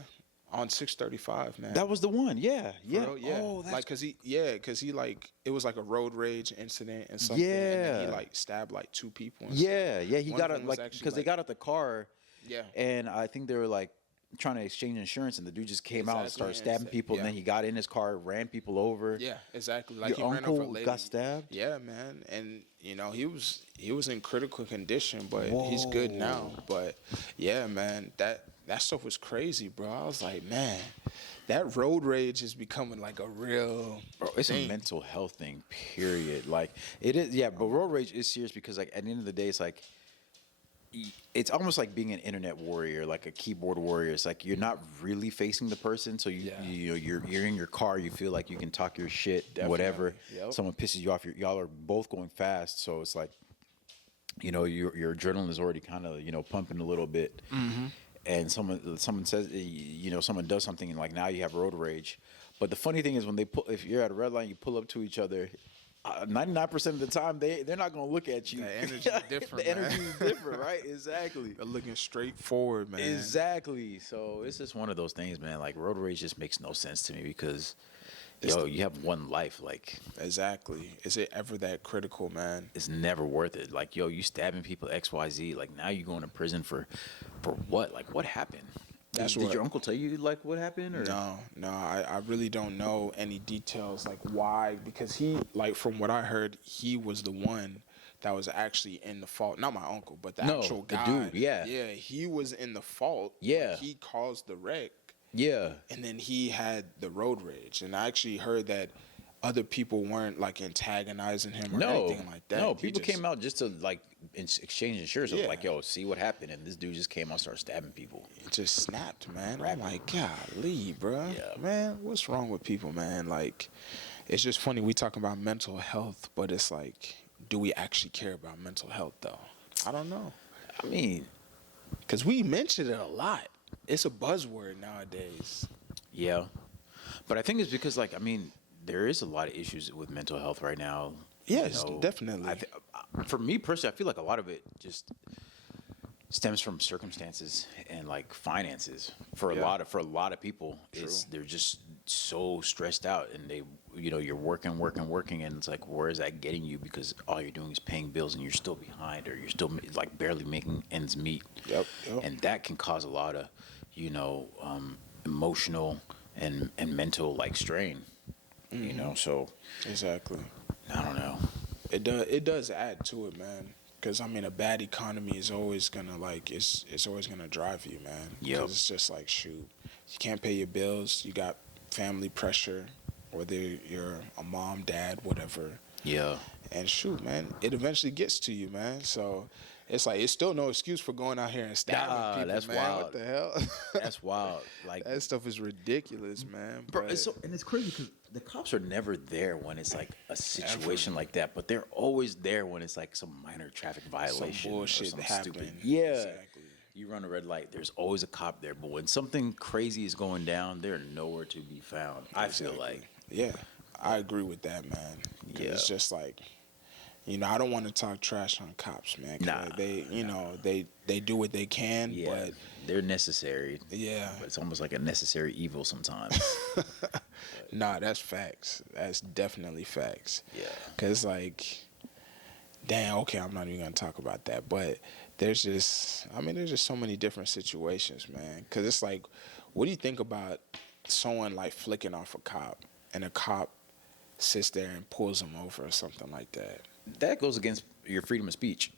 On 635, man. That was the one. Yeah. Yeah. Real? Yeah. Oh, that's like cause he like it was like a road rage incident and something. Yeah. And then he like stabbed like two people. And yeah. stuff. Yeah. He One got of it them was like actually, because they got out the car. Yeah. And I think they were like trying to exchange insurance, and the dude just came out and started stabbing people. Yeah. And then he got in his car, ran people over. Yeah, exactly. Like Your he ran over a uncle lady. got stabbed? Yeah, man. And you know, he was in critical condition, but he's good now. But yeah, man, that stuff was crazy, bro. I was like, man, that road rage is becoming like a real It's thing. a mental health thing, period. Like it is, yeah. But road rage is serious because, like, at the end of the day, it's like it's almost like being an internet warrior, like a keyboard warrior. It's like you're not really facing the person, so you know you're in your car. You feel like you can talk your shit, whatever. Yep. Someone pisses you off, y'all are both going fast, so it's like, you know, your adrenaline is already kind of, you know, pumping a little bit. Mm-hmm. And someone says, you know, someone does something, and like now you have road rage. But the funny thing is when if you're at a red line, you pull up to each other. 99% of the time, they're not gonna look at you. The energy is different. The energy is different, right? Exactly. They're looking straight forward, man. Exactly. So it's just one of those things, man. Like road rage just makes no sense to me because, you have one life. Like, exactly. Is it ever that critical, man? it's never worth it. Like, you stabbing people XYZ. Like now you going to prison for what? Like what happened? Did your uncle tell you like what happened? Or? No, I really don't know any details like why, because he, like from what I heard, he was the one that was actually in the fault. Not my uncle, but the actual guy. The dude, yeah. Yeah, he was in the fault. Yeah. He caused the wreck. Yeah. And then he had the road rage. And I actually heard that other people weren't like antagonizing him or anything like that. No, people came out just to like exchange insurance. Yeah. Like, yo, see what happened, and this dude just came out and started stabbing people. It just snapped, man. I'm like, golly, bro. Yeah. Man, what's wrong with people, man? Like, it's just funny. We talking about mental health, but it's like, do we actually care about mental health, though? I don't know. I mean, because we mention it a lot. It's a buzzword nowadays. Yeah, but I think it's because, like, I mean, there is a lot of issues with mental health right now. Yes, definitely. For me personally, I feel like a lot of it just stems from circumstances and like finances. For a lot of people, they're just so stressed out, and you're working, and it's like, where is that getting you? Because all you're doing is paying bills, and you're still behind, or you're still like barely making ends meet. Yep. And that can cause a lot of, emotional and mental like strain. Mm-hmm. So exactly. I don't know. It does add to it, man. Because I mean, a bad economy is always gonna it's always gonna drive you, man. Yeah. Because it's just like, shoot, you can't pay your bills. You got family pressure, whether you're a mom, dad, whatever. Yeah. And shoot, man, it eventually gets to you, man. So it's like, it's still no excuse for going out here and stabbing people, that's man. wild. What the hell? That's wild. Like, that stuff is ridiculous, man. bro, But and it's crazy because the cops are never there when it's like a situation like that, but they're always there when it's like some minor traffic violation, some bullshit or some happened. stupid. Yeah. Exactly. You run a red light, there's always a cop there, but when something crazy is going down, they're nowhere to be found. I feel like. Yeah, I agree with that, man. 'Cause it's just like, I don't want to talk trash on cops, man. 'Cause they do what they can, Yeah, but they're necessary. yeah, But it's almost like a necessary evil sometimes. nah, that's facts. That's definitely facts. Yeah. Cause like, Damn, okay, I'm not even gonna talk about that. But there's just, I mean, there's just so many different situations, man. Cause it's like, what do you think about someone like flicking off a cop, and a cop sits there and pulls him over or something like that? That goes against your freedom of speech.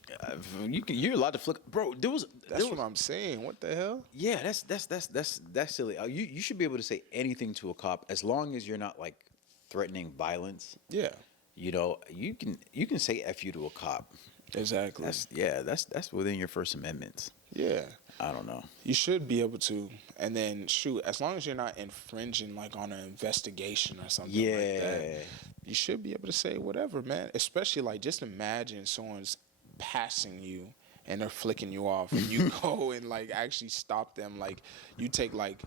You're allowed to flick, bro. That's what I'm saying. What the hell? Yeah, that's silly. You should be able to say anything to a cop as long as you're not like threatening violence. Yeah, You know, you can say "f you" to a cop. exactly. That's within your First Amendment. Yeah. I don't know. You should be able to, and then shoot, as long as you're not infringing like on an investigation or something like that, you should be able to say whatever, man. Especially like, just imagine someone's passing you and they're flicking you off, and you go and like actually stop them. Like, you take like,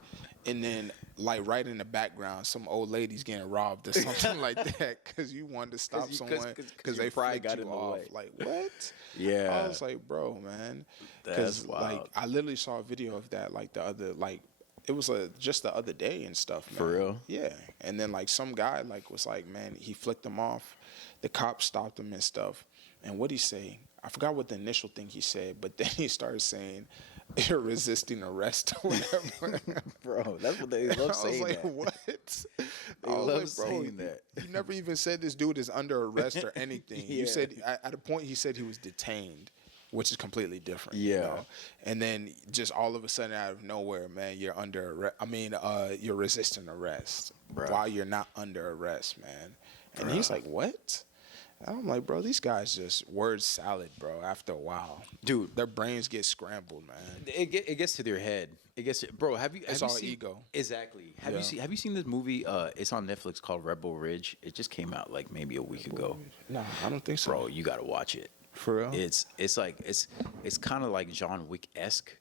and then like right in the background, some old lady's getting robbed or something like that, because you wanted to stop someone because they probably flicked got you in the off. way. Like, what? Yeah. I was like, bro, man. That's Because wild. like, I literally saw a video of that like the other, like, it was just the other day and stuff, man. For real? Yeah. And then like some guy like was like, man, he flicked him off. The cop stopped him and stuff. And what'd he say? I forgot what the initial thing he said, but then he started saying, "You're resisting arrest," or whatever. Bro, that's what they love saying. I was like, that. what? They love saying that. You never even said this dude is under arrest or anything. Yeah. You said, at a point, he said he was detained, which is completely different. Yeah. You know? And then just all of a sudden, out of nowhere, man, you're under arrest. I mean, you're resisting arrest while you're not under arrest, man. And he's like, what? And I'm like, bro, these guys just word salad, bro. After a while, Dude. their brains get scrambled, man. It gets to their head. It gets to, bro. Have you all seen, ego. Exactly. Have Yeah. you seen this movie? It's on Netflix called Rebel Ridge. It just came out like maybe a week ago. No, I don't think so. Bro, you gotta watch it. For real? It's kind of like John Wick esque.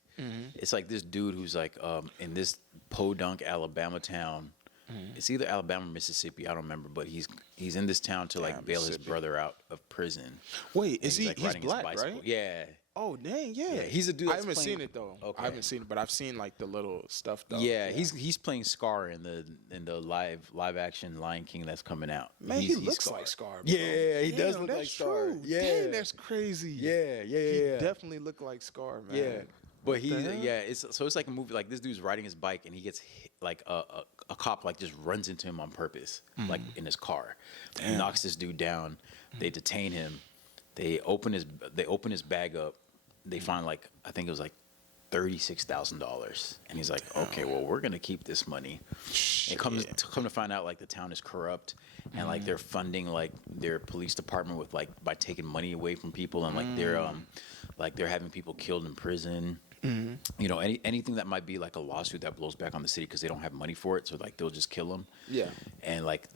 It's like this dude who's like in this podunk Alabama town. It's either Alabama or Mississippi, I don't remember, but he's in this town to like Damn, bail his Mississippi. brother out of prison. Wait, is And he? like, He's riding his black, bicycle. right? Yeah. Oh dang, yeah. Yeah, he's a dude I that's haven't playing- seen it though. Okay. I haven't seen it, but I've seen like the little stuff though. Yeah, he's playing Scar in the live action Lion King that's coming out. Man, he's he looks Scar. like Scar. Bro. Yeah, he does Damn, look that's like Scar. true. Yeah. Dang, that's crazy. Yeah. He definitely looked like Scar, man. Yeah. But the hell? it's like a movie like this dude's riding his bike and he gets hit, like a cop like just runs into him on purpose, like in his car. He knocks this dude down. They detain him. They open his bag up. They find like, I think it was like $36,000, and he's like, okay, well, we're gonna keep this money. And come to find out, like the town is corrupt, and like they're funding like their police department with like by taking money away from people, and like they're having people killed in prison. You know, anything that might be like a lawsuit that blows back on the city because they don't have money for it, so like they'll just kill them. Yeah. And like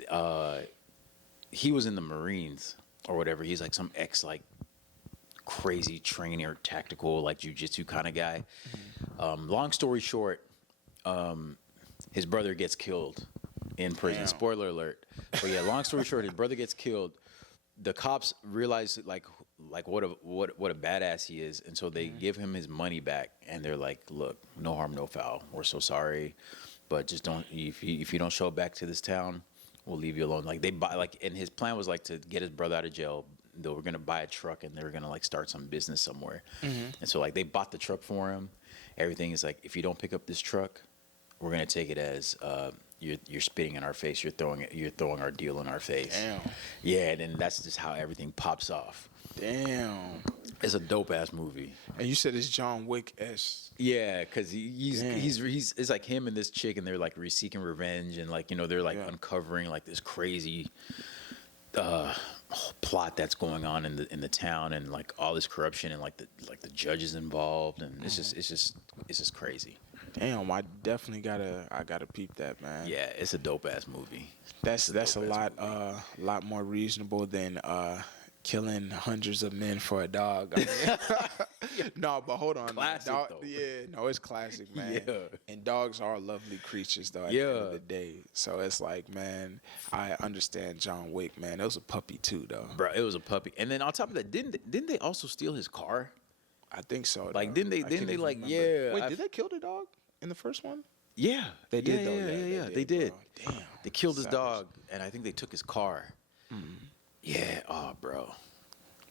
he was in the Marines or whatever. He's like some ex like crazy trainer, tactical like jujitsu kind of guy. Long story short, his brother gets killed in prison. Damn. Spoiler alert. But yeah, long story short, his brother gets killed. The cops realize like what a badass he is, and so they give him his money back, and they're like, look, no harm, no foul. We're so sorry, but just don't if you don't show back to this town, we'll leave you alone. Like they buy like, and his plan was like to get his brother out of jail. They were gonna buy a truck and they were gonna like start some business somewhere. And so like they bought the truck for him. Everything is like, if you don't pick up this truck, we're gonna take it as you're spitting in our face. You're throwing our deal in our face. Damn. Yeah, and then that's just how everything pops off. Damn. It's a dope ass movie. And you said it's John Wick-esque. Yeah, because he's it's like him and this chick, and they're like seeking revenge, and like, you know, they're like uncovering like this crazy plot that's going on in the town, and like all this corruption, and like the judges involved, and it's just crazy. Damn, I definitely gotta peep that, man. Yeah, it's a dope ass movie. That's a dope-ass lot more reasonable than killing hundreds of men for a dog. I mean, no, but hold on. Classic, dog, though. Yeah, no, it's classic, man. Yeah. And dogs are lovely creatures, though, at the end of the day. So it's like, man, I understand John Wick, man. It was a puppy, too, though. Bro, it was a puppy. And then on top of that, didn't they also steal his car? I think so, though. Like, didn't they I can't even like, remember. yeah. Wait, did they kill the dog in the first one? Yeah. They did, though. Yeah, they did, did. bro. Damn. They killed his Savage. dog, and I think they took his car. Yeah, oh, bro.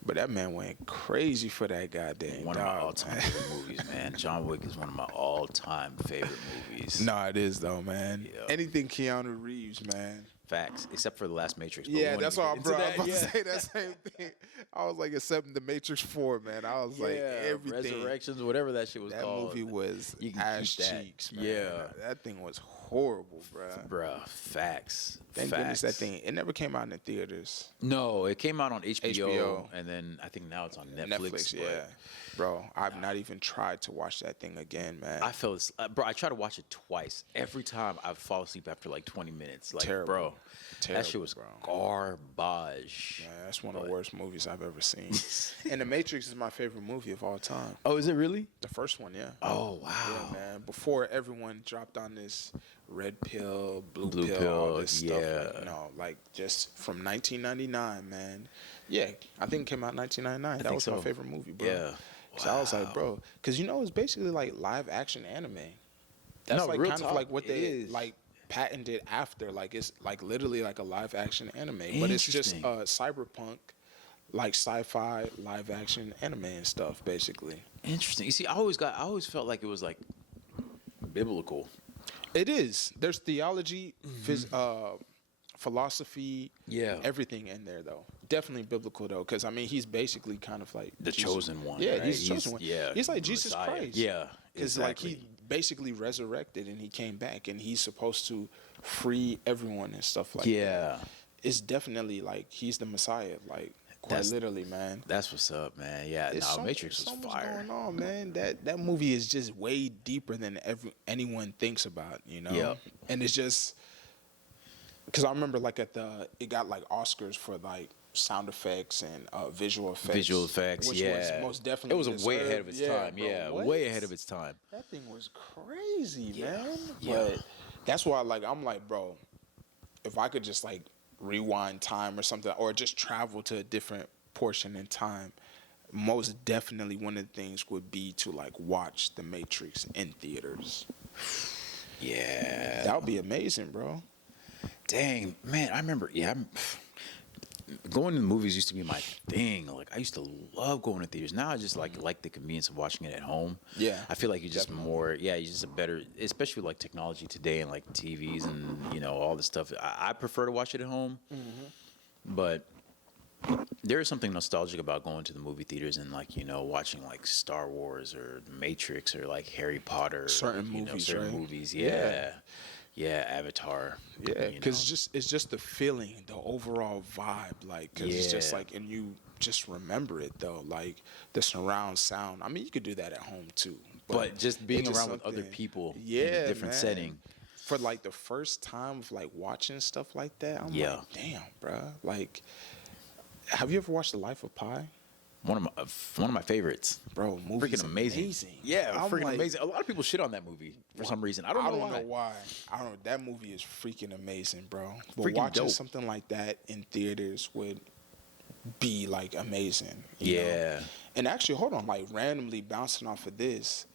But that man went crazy for that goddamn One of my dog, all-time man. favorite movies, man. John Wick is one of my all-time favorite movies. No, it is though, man. Yeah. Anything Keanu Reeves, man. Facts, except for the last Matrix. But Yeah, that's why, bro. I was about yeah. to say that same thing. I was like, except the Matrix 4, man. I was like, everything. Resurrections, whatever that shit was That called. movie was You can ass keep that. cheeks, man. Yeah. That thing was horrible, bro. Bruh, facts. Thank goodness that thing, it never came out in the theaters. No, it came out on HBO, HBO. and then I think now it's on Netflix. Yeah. Bro, I've not even tried to watch that thing again, man. I feel this, bro. I try to watch it twice. Every time I fall asleep after like 20 minutes. Like, Terrible. bro, Terrible, that shit was bro. garbage. Yeah, that's one of the worst movies I've ever seen. And The Matrix is my favorite movie of all time. Oh, is it really? The first one, yeah. Oh, wow. Yeah, man. Before everyone dropped on this red pill, blue Blue pill, all pill, this stuff. yeah. Like, no, like just from 1999, man. Yeah, I think it came out in 1999. That think was my so. favorite movie, bro. Yeah. So I was like, bro, because you know it's basically like live action anime. That's No, like real kind of talk, like what it they is. like patented after. Like it's like literally like a live action anime, but it's just Interesting. cyberpunk, like sci-fi live action anime and stuff, basically. Interesting. You see, I always felt like it was like biblical. It is. There's theology, philosophy, Yeah. everything in there though. Definitely biblical though, because I mean he's basically kind of like The Jesus. chosen one. Yeah, right? he's the chosen one. Yeah, He's like the Jesus Messiah. Christ. Yeah, because exactly. like he basically resurrected and he came back and he's supposed to free everyone and stuff like that. Yeah. It's definitely like he's the Messiah, like quite That's- literally, man. That's what's up, man. Yeah, It's so- Matrix so was much fire. going on, man. That movie is just way deeper than anyone thinks about, you know. Yeah. And it's just because I remember like it got like Oscars for like sound effects and visual effects. Visual effects, which yeah. was most definitely It was way deserved. ahead of its Yeah, time. bro, Yeah, what? way ahead of its time. That thing was crazy, Yeah. man. Yeah. But that's why like I'm like, bro, if I could just like rewind time or something, or just travel to a different portion in time, most definitely one of the things would be to like watch The Matrix in theaters. Yeah. That would be amazing, bro. Dang, man, I remember. Yeah, going to the movies used to be my thing. Like I used to love going to theaters. Now I just like the convenience of watching it at home. Yeah, I feel like you're just definitely. more. Yeah, you're just a better, especially with like technology today and like TVs and all this stuff. I prefer to watch it at home, but there is something nostalgic about going to the movie theaters and like watching like Star Wars or Matrix or like Harry Potter. Certain or, movies, certain right? movies. Yeah. Yeah, Avatar. Yeah, you because know. it's just the feeling, the overall vibe, like, cause it's just Yeah. like, and you just remember it though, like the surround sound. I mean, you could do that at home too, But just being it's around with other something- people in yeah, a different man. setting. For like the first time of like watching stuff like that, I'm Yeah. like, damn, bruh. Like, have you ever watched The Life of Pi? One of my favorites. Bro, movie's Freaking amazing. Yeah, I'm freaking like, amazing. A lot of people shit on that movie for some reason. I don't know why. I don't. That movie is freaking amazing, bro. But Freaking watching dope. something like that in theaters would be like amazing. you know? Yeah. And actually, hold on. Like randomly bouncing off of this,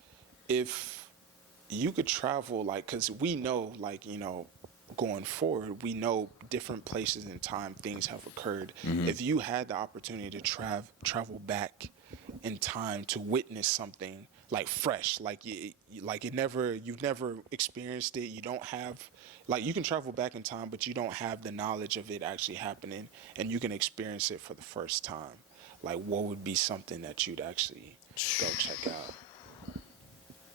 if you could travel, like, cause we know, like, going forward, we know different places in time things have occurred. If you had the opportunity to travel back in time to witness something like fresh, like you've never experienced it, you don't have, like, you can travel back in time, but you don't have the knowledge of it actually happening, and you can experience it for the first time. Like, what would be something that you'd actually go check out?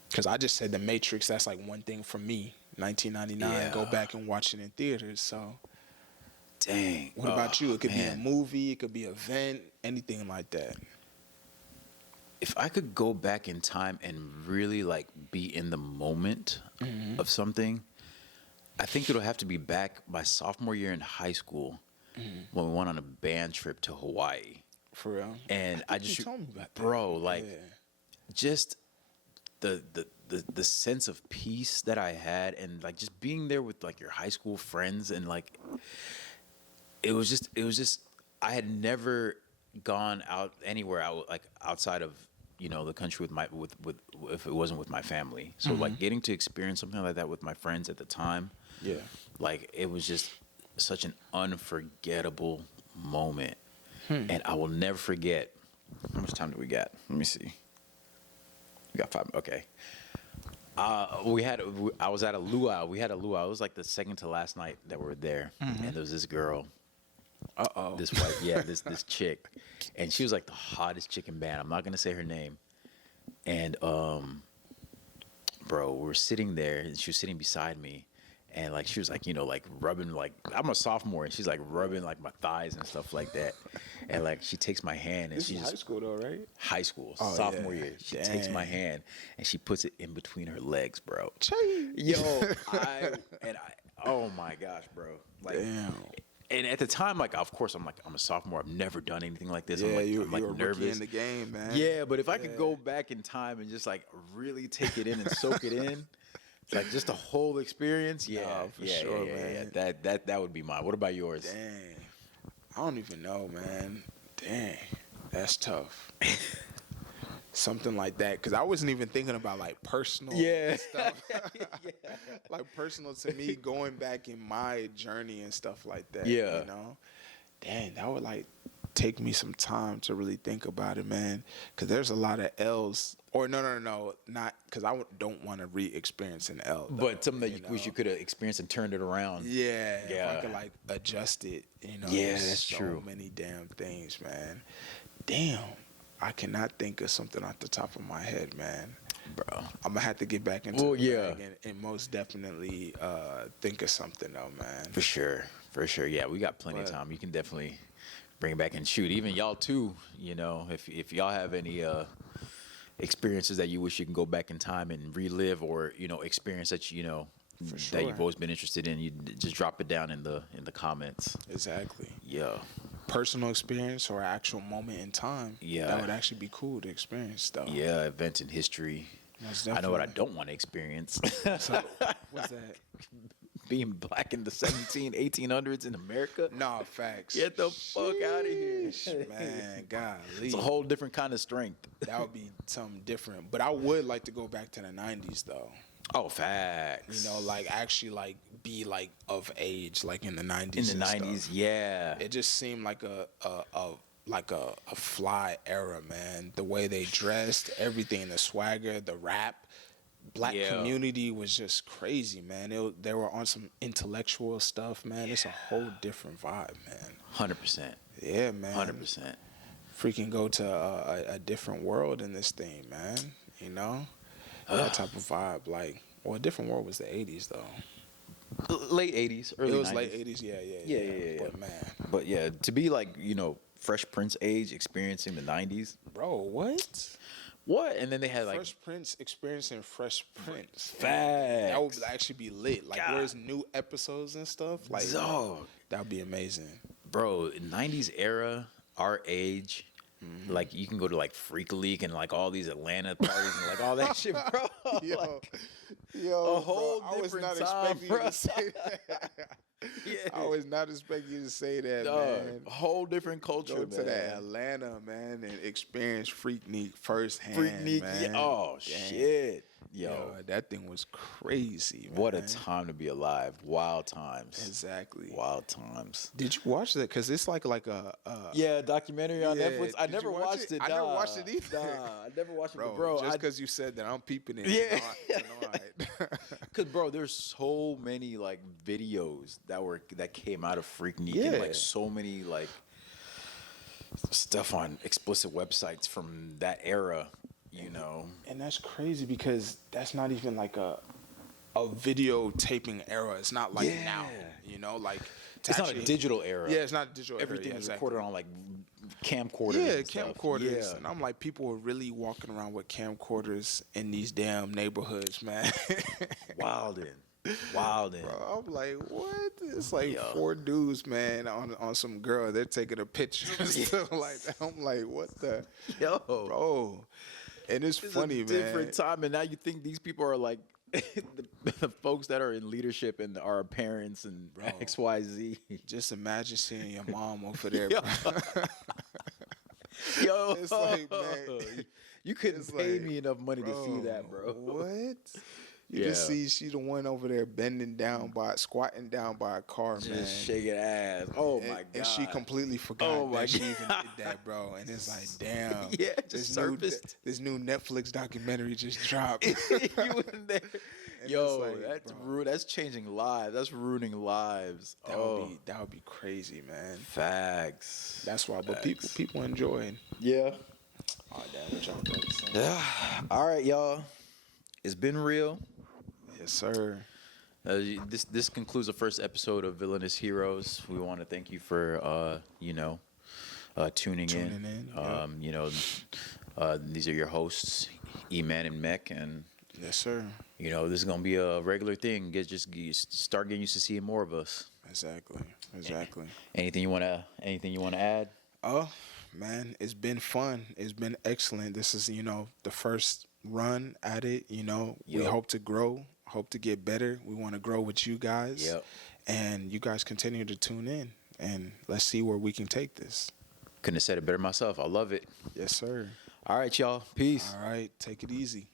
Because I just said The Matrix, that's like one thing for me. 1999, Yeah. go back and watch it in theaters. So, Dang. what about you? It could man. be a movie, it could be an event, anything like that. If I could go back in time and really like be in the moment of something, I think it'll have to be back my sophomore year in high school when we went on a band trip to Hawaii. For real. And I just you told me about that. bro, like Yeah. just the sense of peace that I had, and like just being there with like your high school friends, and like it was just I had never gone out anywhere out like outside of the country with if it wasn't with my family. So like getting to experience something like that with my friends at the time, Yeah. like it was just such an unforgettable moment. And I will never forget. How much time do we got? Let me see. We got 5. Okay. I was at a luau. We had a luau. It was like the second to last night that we were there, and there was this girl. This white, this chick, and she was like the hottest chick in band. I'm not gonna say her name. And bro, we're sitting there, and she was sitting beside me, and like she was like, like rubbing, like I'm a sophomore, and she's like rubbing like my thighs and stuff like that, and like she takes my hand, and This she is just high school though, right? high school, Oh, sophomore yeah. year. She takes my hand and she puts it in between her legs, bro. Chee. Yo, oh my gosh, bro. Like, Damn. and at the time, like, of course, I'm a sophomore. I've never done anything like this. Yeah, I'm like you're a nervous rookie in the game, man. Yeah, but if I could go back in time and just like really take it in and soak it in, like just the whole experience. Yeah, for sure, man. man. That would be mine. What about yours? Dang. I don't even know, man. Dang. That's tough. Something like that. Because I wasn't even thinking about like personal stuff. Like personal to me, going back in my journey and stuff like that. Yeah. You know? Dang, that would like take me some time to really think about it, man. Because there's a lot of L's. Or no, not because I don't want to re-experience an L. Though, But something that you wish you could have experienced and turned it around. Yeah, if I could like adjust it, Yeah, there's that's so true. many damn things, man. Damn, I cannot think of something off the top of my head, man. Bro. I'm gonna have to get back into Well, the yeah. bag and most definitely think of something though, man. For sure. Yeah, we got plenty of But- time. You can definitely bring it back and shoot. Even y'all too, if y'all have any experiences that you wish you can go back in time and relive, or experience that For that sure. you've always been interested in, you just drop it down in the comments. Exactly. Yeah. Personal experience or actual moment in time. Yeah. That would actually be cool to experience though. Yeah, events in history. Most I know what I definitely. don't want to experience. So, what's that? Being black in the 1800s in America. Nah, facts. Get the fuck out of here. Sheesh, man, golly. It's a whole different kind of strength. That would be something different. But I would like to go back to the 90s though. Oh, facts. Like actually like be like of age, like in the 90s. In the and 90s, stuff. yeah. It just seemed like a fly era, man. The way they dressed, everything, the swagger, the rap. Black community was just crazy, man. They were on some intellectual stuff, man. It's a whole different vibe, man. 100%. Yeah, man. 100%. Freaking go to a different world in this thing, man. That type of vibe. Like, well, a different world was the 80s, though. Late 80s, early 90s. It was late 80s, yeah. But, man. But yeah, to be like, Fresh Prince age, experiencing the 90s. Bro, what? What? And then they had like Fresh Prince experiencing Fresh Prince. Facts. That would actually be lit. Like, where's new episodes and stuff? Like, Dog. that would be amazing. Bro, 90s era, our age, like you can go to like Freak League and like all these Atlanta parties and like all that shit, bro. Yo, a whole bro, different I was not time, expecting bro. you to say that. I was not expecting you to say that, Dog, man. a whole different culture, Go man. to that Atlanta, man, and experience Freaknik firsthand, Freaknik, man. yeah. Oh, Damn. shit. Yo, that thing was crazy, man. What a time to be alive. Wild times. Exactly. Wild times. Did you watch that? Because it's like a Yeah, documentary on Yeah, Netflix. I did never you watch watched it? it. I never watched it either. Nah, I never watched it, bro, but bro. just because you said that, I'm peeping it. Yeah. Tonight. Cause bro, there's so many like videos that came out of Freaknik, and Yeah. like so many like stuff on explicit websites from that era. And that's crazy because that's not even like a videotaping era. It's not like now, like to It's not a actually- digital era. Yeah, it's not a digital Everything era. is yeah, recorded on like camcorders. Yeah, and stuff. camcorders. Yeah. And I'm like, people are really walking around with camcorders in these damn neighborhoods, man. Wildin'. Bro, I'm like, what? It's like Yo. 4 dudes, man, on some girl. They're taking a picture and stuff like that. I'm like, what the? Yo. Bro. And it's funny, It's a man. different time, and now you think these people are like the folks that are in leadership and are parents and XYZ. Just imagine seeing your mom over there, Yo. bro. Yo, It's like, man, you couldn't it's pay like, me enough money to see that, bro. What? You just see she the one over there bending down squatting down by a car, Just man. shaking ass. Oh my god! And she completely forgot that she even did that, bro. And it's like, damn. Yeah, just surfaced. This new Netflix documentary just dropped. You in there? Yo, like, that's changing lives. That's ruining lives. That would be crazy, man. Facts. That's why. But people enjoy. Yeah. Oh damn, what y'all got to say? Yeah. All right, y'all. It's been real. Yes, sir. This concludes the first episode of Villainous Heroes. We want to thank you for tuning in. Yeah. These are your hosts, E-Man and Mech, and Yes, sir. this is gonna be a regular thing. Start getting used to seeing more of us. Exactly. Anything you wanna add? Oh man, it's been fun. It's been excellent. This is the first run at it. We hope to grow. Hope to get better. We want to grow with you guys. Yep. And you guys continue to tune in, and let's see where we can take this. Couldn't have said it better myself. I love it. Yes, sir. All right, y'all. Peace. All right. Take it easy.